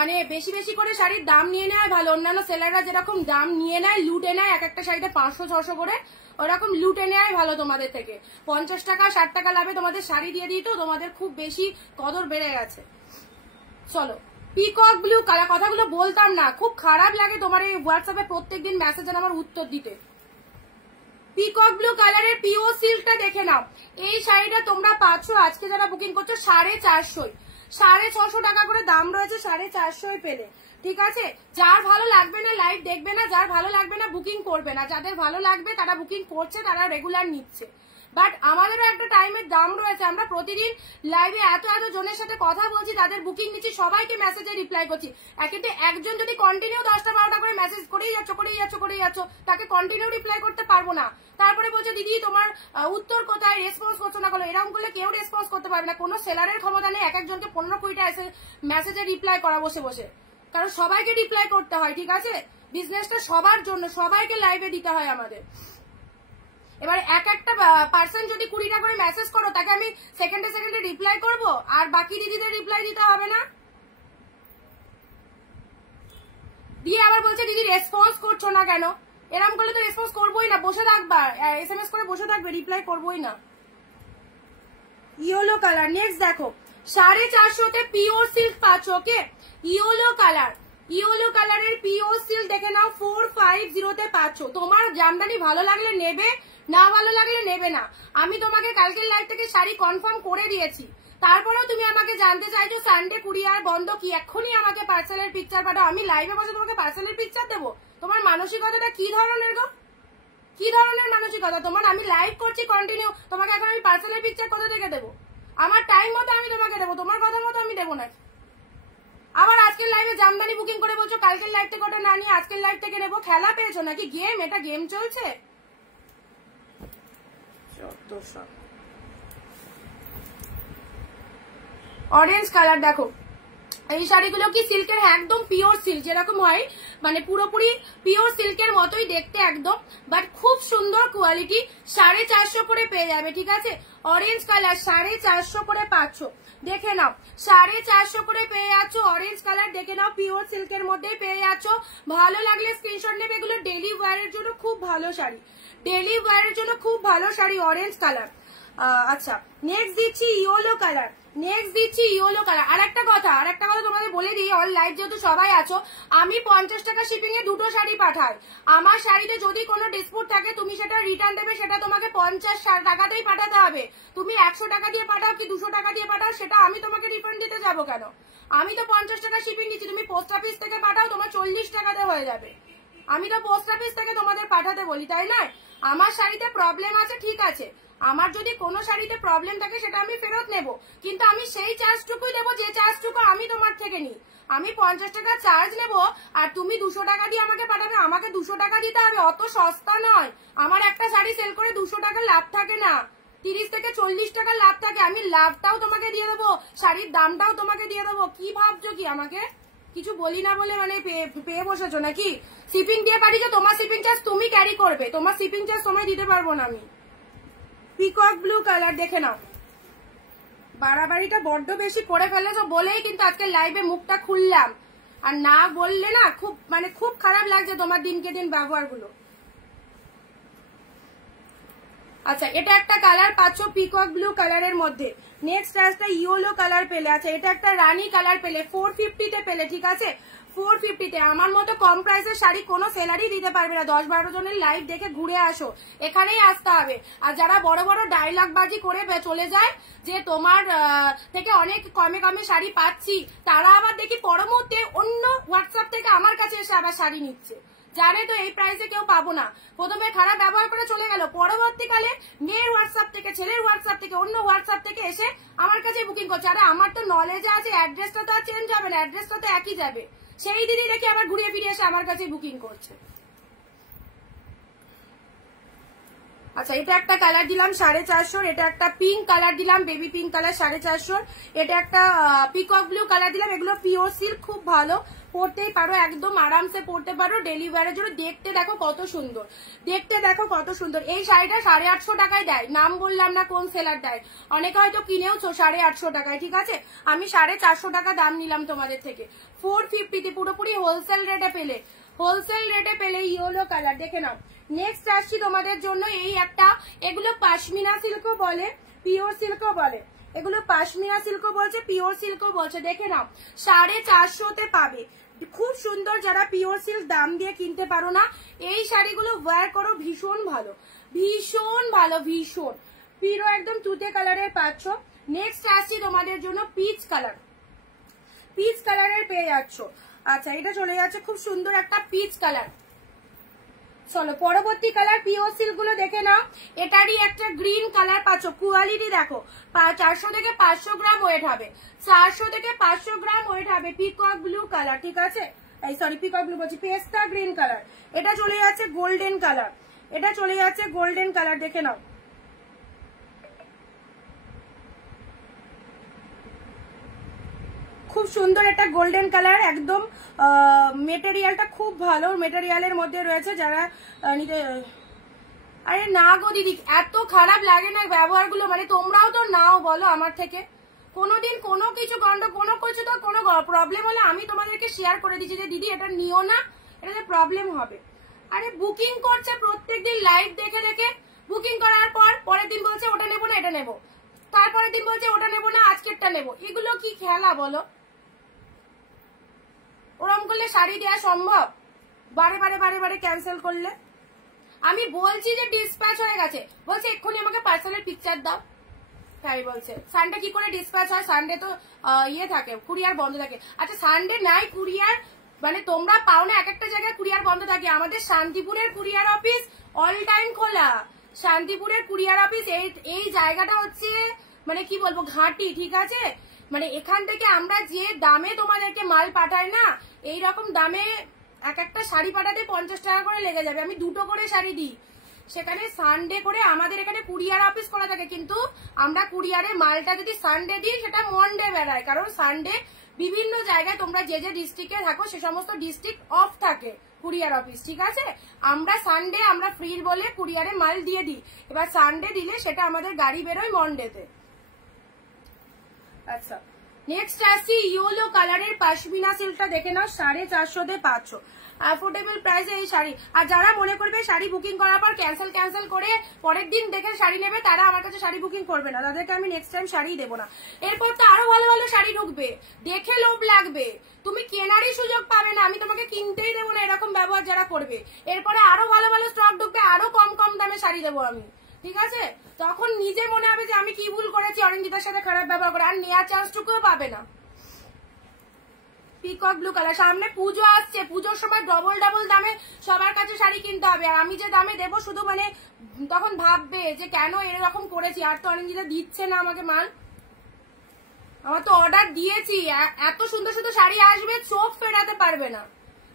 মানে বেশি বেশি করে শাড়ির দাম নিয়ে নেওয়া ভালো। অন্যান্য সেলাররা যেরকম দাম নিয়ে নেয়, লুটে নেয়, এক একটা শাড়িতে 500-600 করে, ওরকম লুটে নেওয়াই ভালো তোমাদের থেকে। 50 টাকা 60 টাকা লাভে তোমাদের শাড়ি দিয়ে দিই, তো তোমাদের খুব বেশি কদর বেড়ে গেছে। চলো, পিকক ব্লু কালার, কথাগুলো বলতাম না, খুব খারাপ লাগে তোমার এই হোয়াটসঅ্যাপে প্রত্যেকদিন মেসেজের আমার উত্তর দিতে। পিকক ব্লু কালারের পিওর সিল্কটা দেখে নাও, এই শাড়িটা তোমরা পাচ্ছ আজকে যারা বুকিং করছো 450, 650 টাকা করে দাম রয়েছে, 450 পেলে, ঠিক আছে। যার ভালো লাগবে না লাইভ দেখবে না, যার ভালো লাগবে না বুকিং করবে না, যাদের ভালো লাগবে তারা বুকিং করছে, তারা রেগুলার নিচ্ছে। বাট আমাদেরও একটা টাইমের দাম রয়েছে, আমরা প্রতিদিন লাইভে এত এত জনের সাথে কথা বলছি, তাদের বুকিং নিচ্ছি, সবাইকে মেসেজে রিপ্লাই করছি। কিন্তু একজন যদি কন্টিনিউ 10টা 12টা করে মেসেজ করেই যাচ্ছ, তাকে কন্টিনিউ রিপ্লাই করতে পারবো না। তারপরে বলছে দিদি তোমার উত্তর কোথায়, রেসপন্স করছো না, এরকম করলে কেউ রেসপন্স করতে পারবে না। কোনো সেলারের ক্ষমতা নেই এক একজনকে 15-20টা মেসেজে রিপ্লাই করা বসে বসে, কারণ সবাইকে রিপ্লাই করতে হয়, ঠিক আছে। বিজনেসটা সবার জন্য, সবাইকে লাইভে দিতে হয় আমাদের। এবার এক একটা পার্সন যদি 20টা করে মেসেজ করো, তাকে আমি সেকেন্ডে সেকেন্ডে রিপ্লাই করব, আর বাকি দিদিদের রিপ্লাই দিতে হবে না। দিয়ে আবার বলছে দিদি রেসপন্স করছো না কেন, এরকম করলে তো রেসপন্স করবোই না, বসে থাকবা, SMS করে বসে থাকবে, রিপ্লাই করবোই না। ইয়েলো কালার, নেক্সট দেখো 450 পিওর সিল্ক পাচ্ছ, ওকে, ইয়েলো কালার, ইয়েলো কালারের পিওর সিল্ক দেখে নাও, 450 পাচ্ছ। তোমার জামদানি ভালো লাগলে নেবে, না ভালো লাগলে নেবে না। আমি তোমাকে কালকের লাইভ থেকে শাড়ি কনফার্ম করে দিয়েছি, তারপরেও তুমি আমাকে জানতে চাইছো সানডে কুরিয়ার বন্ধ কি, এক্ষুনি আমাকে পার্সেলের পিকচার পাঠাও। আমি লাইভে বসে তোমাকে পার্সেলের পিকচার দেবো? তোমার মানসিকতাটা কি ধরনের গো, কি ধরনের মানসিকতা তোমার? আমি লাইভ করছি কন্টিনিউ, তোমাকে এখন আমি পার্সেলের পিকচার কোথা থেকে দেবো? আমার টাইম মতো আমি তোমাকে দেবো, তোমার কথা মতো আমি দেবো না। আবার আজকের লাইভে জামদানি বুকিং করে বলছো কালকের লাইভ থেকে ওটা না নিয়ে আজকের লাইভ থেকে নেবো, খেলা পেয়েছো নাকি? গেম, এটা গেম চলছে। অরেঞ্জ কালার দেখো, এই শাড়িগুলো কি সিল্কের? একদম পিওর সিল্ক যেরকম হয়, মানে পুরোপুরি পিওর সিল্কের মতোই দেখতে একদম, বাট খুব সুন্দর কোয়ালিটি। 450 করে পেয়ে যাবে, ঠিক আছে। অরেঞ্জ কালার 450 করে পাচ্ছ, দেখে নাও, 450 করে পেয়ে যাচ্ছ। অরেঞ্জ কালার দেখে নাও, পিওর সিল্কের মধ্যেই পেয়ে যাচ্ছ। ভালো লাগলে স্ক্রিনশট নেবে, এগুলো ডেলি ওয়্যারের জন্য খুব ভালো শাড়ি, ডেলি ওয়্যারের জন্য খুব ভালো শাড়ি। অরেঞ্জ কালার, আচ্ছা নেক্সট দিচ্ছি ইয়েলো কালার, নেক্সট দিচ্ছি ইয়েলো কালার। আর একটা কথা তোমাদের বলে দিই, অল লাইভ যেহেতু সবাই আছো, আমি 50 টাকা শিপিং এ 2টো শাড়ি পাঠাই। আমার শাড়িতে যদি কোনো ডিসপুট থাকে, তুমি সেটা রিটার্ন দেবে, সেটা তোমাকে 50 টাকাতেই পাঠাতে হবে। তুমি 100 টাকা দিয়ে পাঠাও কি 200 টাকা দিয়ে পাঠাও, সেটা আমি তোমাকে রিফান্ড দিতে যাবো কেন? আমি তো 50 টাকা শিপিং দিচ্ছি, তুমি পোস্ট অফিস থেকে পাঠাও, তোমার 40 টাকাতে হয়ে যাবে। আমি তো পোস্ট অফিস থেকে তোমাদের পাঠাতে বলি, তাই না? আমার শাড়িতে প্রবলেম আছে, ঠিক আছে, আমার যদি কোনো শাড়িতে প্রবলেম থাকে সেটা আমি ফেরত নেব, কিন্তু আমি সেই চার্জটুকুই দেবো যে চার্জটুকু আমি তোমার থেকে নিই। আমি 50 টাকা চার্জ নেব, আর তুমি 200 টাকা দিয়ে আমাকে পাঠাবে, আমাকে 200 টাকা দিতে হবে, অত সস্তা নয়। আমার একটা শাড়ি সেল করে 200 টাকা লাভ থাকে না, 30 থেকে 40 টাকা লাভ থাকে। আমি লাভটাও তোমাকে দিয়ে দেবো, শাড়ির দামটাও তোমাকে দিয়ে দেবো। কি ভাবছো কি আমাকে কিছু বলি না বলে মানে পেয়ে বসেছো নাকি? শিপিং দিয়ে পাঠিয়েছো, তোমার শিপিং চার্জ তুমি ক্যারি করবে, তোমার শিপিং চার্জ তোমায় দিতে পারবো না আমি। পিকক ব্লু কালার দেখে নাও, বাড়াবাড়িটা বড্ড বেশি করে ফেলেছো বলেই কিন্তু আজকে লাইভে মুখটা খুললাম, আর না বললে না খুব মানে খুব খারাপ লাগছে তোমার দিনকে দিন ব্যবহারগুলো। আচ্ছা এটা একটা কালার পাচ্ছ পিকক ব্লু কালারের মধ্যে। নেক্সট একটা ইয়েলো কালার পেলে। আচ্ছা এটা একটা রানী কালার পেলে 450 পেলে, ঠিক আছে 450 আমার মতো কম প্রাইসের শাড়ি কোনো সেলারই দিতে পারবে না। 10-12 জনের লাইভ দেখে ঘুরে আসো, এখানেই আসতে হবে। আর যারা বড় বড় ডায়লগ বাজি করে চলে যায় যে তোমার থেকে অনেক কমে কমে শাড়ি পাচ্ছি, তারা আবার দেখি পর মুহূর্তে অন্য হোয়াটসঅ্যাপ থেকে আমার কাছে এসে আবার শাড়ি নিচ্ছে। জানে তো এই প্রাইসে কেউ পাবো না, প্রথমে খারাপ ব্যবহার করে চলে গেল, পরবর্তীকালে মেয়ের হোয়াটসঅ্যাপ থেকে, ছেলের হোয়াটসঅ্যাপ থেকে, অন্য হোয়াটসঅ্যাপ থেকে এসে আমার কাছে বুকিং করছে। আরে আমার তো নলেজে আছে, অ্যাড্রেসটা তো আর চেঞ্জ হবে না, অ্যাড্রেসটা তো একই যাবে। সেই দিদি দেখি আবার ঘুরিয়ে ফিরে এসে আমার কাছে বুকিং করছে। আচ্ছা এটা একটা কালার দিলাম 450, এটা একটা পিঙ্ক কালার দিলাম, বেবি পিঙ্ক কালার 450, এটা একটা পিকক ব্লু কালার দিলাম। এগুলো পিওর সিল্ক, খুব ভালো, পরতেই পারো, একদম আরামসে পরতে পারো ডেলি ওয়্যারের জন্য। দেখতে দেখো কত সুন্দর, দেখতে দেখো কত সুন্দর। এই শাড়িটা 850 টাকায় দেয়, নাম বললাম না কোন সেলার দেয়, অনেকে হয়তো কিনেওছো 850 টাকায়, ঠিক আছে আমি 450 টাকা দাম নিলাম তোমাদের থেকে। 450 পুরোপুরি হোলসেল রেটে পেলে, হোলসেল রেটে পেলে ইয়েলো কালার দেখে নাও। নেক্সট আসছি তোমাদের জন্য এই একটা, এগুলো পাশমিনা সিল্কও বলে, পিওর সিল্কও বলে, এগুলো পাশমিনা সিল্কও বলছে, পিওর সিল্কও বলছে, দেখে নাও 450 পাবে, খুব সুন্দর। যারা পিওর সিল্ক দাম দিয়ে কিনতে পারো না, এই শাড়িগুলো ওয়্যার করো, ভীষণ ভালো, ভীষণ ভালো, ভীষণ পিরো একদম তুতে কালারের পাচ্ছ। নেক্সট আসছি তোমাদের জন্য পিচ কালার, পিচ কালারের পেয়ে যাচ্ছ। আচ্ছা এটা চলে যাচ্ছে খুব সুন্দর একটা পিচ কালার। চলো পরবর্তী কালার পিওর সিল্ক গুলো দেখে নাও। এটারই একটা গ্রিন কালার পাচ্ছ, কোয়ালিটি দেখো, 400 থেকে 500 গ্রাম ওয়েট হবে, 400 থেকে 500 গ্রাম ওয়েট হবে। পিকক ব্লু কালার, ঠিক আছে, এই সরি পিকক ব্লু বলছি, পেস্তা গ্রিন কালার। এটা চলে যাচ্ছে গোল্ডেন কালার, এটা চলে যাচ্ছে গোল্ডেন কালার, দেখে নাও খুব সুন্দর একটা গোল্ডেন কালার, একদম মেটেরিয়ালটা খুব ভালো মেটেরিয়ালের মধ্যে রয়েছে। যারা নিতে, আরে না গো দিদি এত খারাপ লাগে না ব্যবহারগুলো, মানে তোমরাও তো নাও বলো আমার থেকে, কোনোদিন কোনো কিছু কোনো কিছু তো কোনো প্রবলেম হলে আমি তোমাদেরকে শেয়ার করে দিচ্ছি যে দিদি এটা নিও না, এটাতে প্রবলেম হবে। আরে বুকিং করছে প্রত্যেকদিন লাইভ দেখে দেখে, বুকিং করার পর পরের দিন বলছে ওটা নেবো না এটা নেবো, তারপরের দিন বলছে ওটা নেবো না আজকেরটা নেবো। এগুলো কি খেলা বলো? ওরম করলে শাড়ি দেওয়া সম্ভব? বারে বারে বারে বারে ক্যান্সেল করলে। আমি বলছি যে ডিসপ্যাচ হয়ে গেছে, বলছে এক্ষুনি আমাকে পার্সেলের পিকচার দাও, তাই বলছে। সানডে কি করে ডিসপ্যাচ হয়? সানডে তো ইয়ে থাকে, কুরিয়ার বন্ধ থাকে। আচ্ছা সানডে নাই কুরিয়ার, মানে তোমরা পাও না, এক একটা জায়গায় কুরিয়ার বন্ধ থাকে। আমাদের শান্তিপুরের কুরিয়ার অফিস অল টাইম খোলা। শান্তিপুরের কুরিয়ার অফিস এই জায়গাটা হচ্ছে মানে কি বলবো ঘাঁটি, ঠিক আছে, মানে এখান থেকে আমরা যে দামে তোমাদেরকে মাল পাঠাই না, এই রকম দামে এক একটা শাড়ি পাঠাতে 50 টাকা করে লেগে যাবে। আমি 2টো করে শাড়ি দিই, সেখানে সানডে করে আমাদের এখানে কুরিয়ার অফিস করা থাকে, কিন্তু আমরা কুরিয়ারের মালটা যদি সানডে দিই সেটা মন্ডে বেড়ায়, কারণ সানডে বিভিন্ন জায়গায় তোমরা যে যে ডিস্ট্রিক্টে থাকো সে সমস্ত ডিস্ট্রিক্ট অফ থাকে কুরিয়ার অফিস, ঠিক আছে। আমরা সানডে আমরা ফ্রি বলে কুরিয়ারে মাল দিয়ে দিই, এবার সানডে দিলে সেটা আমাদের গাড়ি বেরোয় মন্ডেতে। আচ্ছা নেক্সট আসছি ইয়েলো কালারের পাশমিনা সিল্কটা দেখে নাও, 450 পাচ্ছ, অ্যাফোর্ডেবল প্রাইসে এই শাড়ি। আর যারা মনে করবে শাড়ি বুকিং করার পর ক্যান্সেল করে পরের দিন দেখে শাড়ি নেবে, তারা আমার কাছে শাড়ি বুকিং করবে না, তাদেরকে আমি নেক্সট টাইম শাড়ি দেবো না। এরপর তো আরো ভালো ভালো শাড়ি ঢুকবে, দেখে লোভ লাগবে, তুমি কেনারই সুযোগ পাবে না, আমি তোমাকে কিনতেই দেবো না, এরকম ব্যবহার যারা করবে। এরপরে আরো ভালো ভালো স্টক ঢুকবে, আরো কম কম দামে শাড়ি দেবো আমি, ঠিক আছে। তখন নিজে মনে হবে যে আমি কি ভুল করেছি অরিন্দিতার সাথে খারাপ ব্যবহার করে, আর নেওয়ার চান্সটুকুও পাবে না। পিকক ব্লু কালার, সামনে পুজো আসছে, পুজোর সময় ডবল ডবল দামে সবার কাছে শাড়ি কিনতে হবে, আর আমি যে দামে দেবো শুধু মানে তখন ভাববে যে কেন এরকম করেছি। আর তো অরিন্দিতা দিচ্ছে না আমাকে মাল, আমার তো অর্ডার দিয়েছি, এত সুন্দর সুন্দর শাড়ি আসবে চোখ ফেরাতে পারবে না।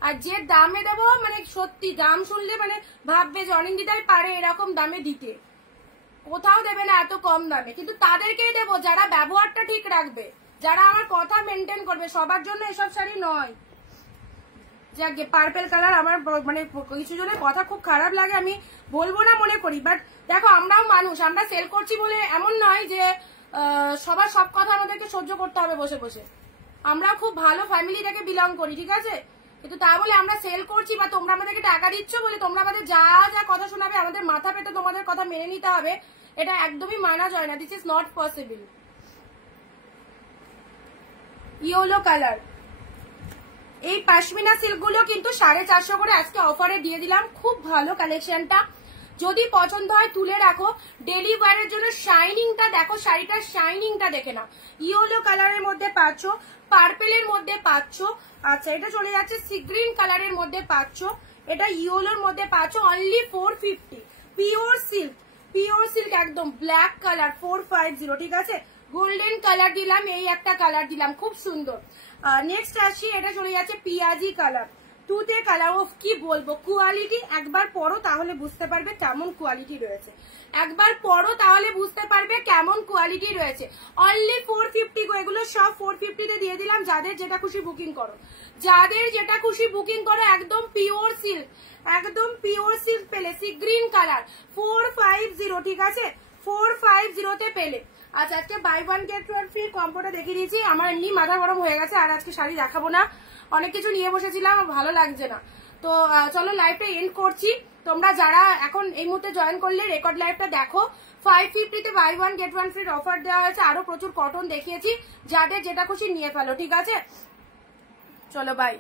আর যে দামে দেবো মানে সত্যি দাম শুনলে মানে ভাববে যে অরিন্দিতাই পারে এরকম দামে দিতে, কোথাও দেবে না এত কম দামে। কিন্তু তাদেরকেই দেবো যারা ব্যবহারটা ঠিক রাখবে, যারা আমার কথা মেনটেন করবে, সবার জন্য এসব শাড়ি নয়। যাকে পার্পেল কালার আমার মানে কিছু জনের কথা খুব খারাপ লাগে, আমি বলবো না মনে করি, বাট দেখো আমরাও মানুষ, আমরা সেল করছি বলে এমন নয় যে সবার সব কথা আমাদেরকে সহ্য করতে হবে বসে বসে। আমরা খুব ভালো ফ্যামিলি থেকে বিলং করি, ঠিক আছে, কিন্তু তা বলে আমরা সেল করছি বা তোমরা আমাদেরকে টাকা দিচ্ছ বলে তোমরা আমাদের যা যা কথা শোনাবে আমাদের মাথা পেতে তোমাদের কথা মেনে নিতে হবে, এটা একদমই মানা যায় না। This is not possible. Yellow colour, এই পশমিনা সিল্ক গুলো কিন্তু 450 করে আজকে অফারে দিয়ে দিলাম। খুব ভালো কালেকশনটা, যদি পছন্দ হয় তুলে রাখো। ডেলি ওয়ারের জন্য শাইনিংটা দেখো, শাড়িটার শাইনিংটা দেখে নাও। ইয়েলো কালারের মধ্যে পাচ্ছ, পার্পেলের মধ্যে পাচ্ছ। আচ্ছা, এটা চলে যাচ্ছে সি গ্রিন কালারের মধ্যে পাচ্ছ, এটা ইয়েলোর মধ্যে পাচ্ছ only 450। Pure silk, pure silk একদম ব্ল্যাক কালার 450, ঠিক আছে। গোল্ডেন কালার দিলাম, এই একটা কালার দিলাম, খুব সুন্দর। নেক্সট আসি, এটা চলে যাচ্ছে পিয়াজি কালার, তুতে কালার। ও কি বলবো, কোয়ালিটি একবার পরো তাহলে বুঝতে পারবে কেমন কোয়ালিটি রয়েছে, একবার পরো তাহলে বুঝতে পারবে কেমন কোয়ালিটি রয়েছে। অনলি 450 গো, এগুলো সব 450 তে দিয়ে দিলাম। যাদের যেটা খুশি বুকিং করো, যাদের যেটা খুশি বুকিং করো। একদম পিওর সিল্ক, একদম পিওর সিল্ক পেলে সি গ্রিন কালার 450, ঠিক আছে, 450 তে পেলে। আচ্ছা, আজকে buy one get one free কম্বোটা দেখিয়ে দিয়েছি। আমার এমনি মাথা গরম হয়ে গেছে, আর আজকে শাড়ি দেখাবো না, অনেক কিছু নিয়ে বসেছিলাম, ভালো লাগছে না। তো চলো লাইভটা এন্ড করছি। তোমরা যারা এখন এই মুহূর্তে জয়েন করলে রেকর্ড লাইভটা দেখো। 550 তে buy one get one free offer দেওয়া হয়েছে, আরো প্রচুর কটন দেখিয়েছি। যাদের যেটা খুশি নিয়ে ফেলো, ঠিক আছে। চলো বাই।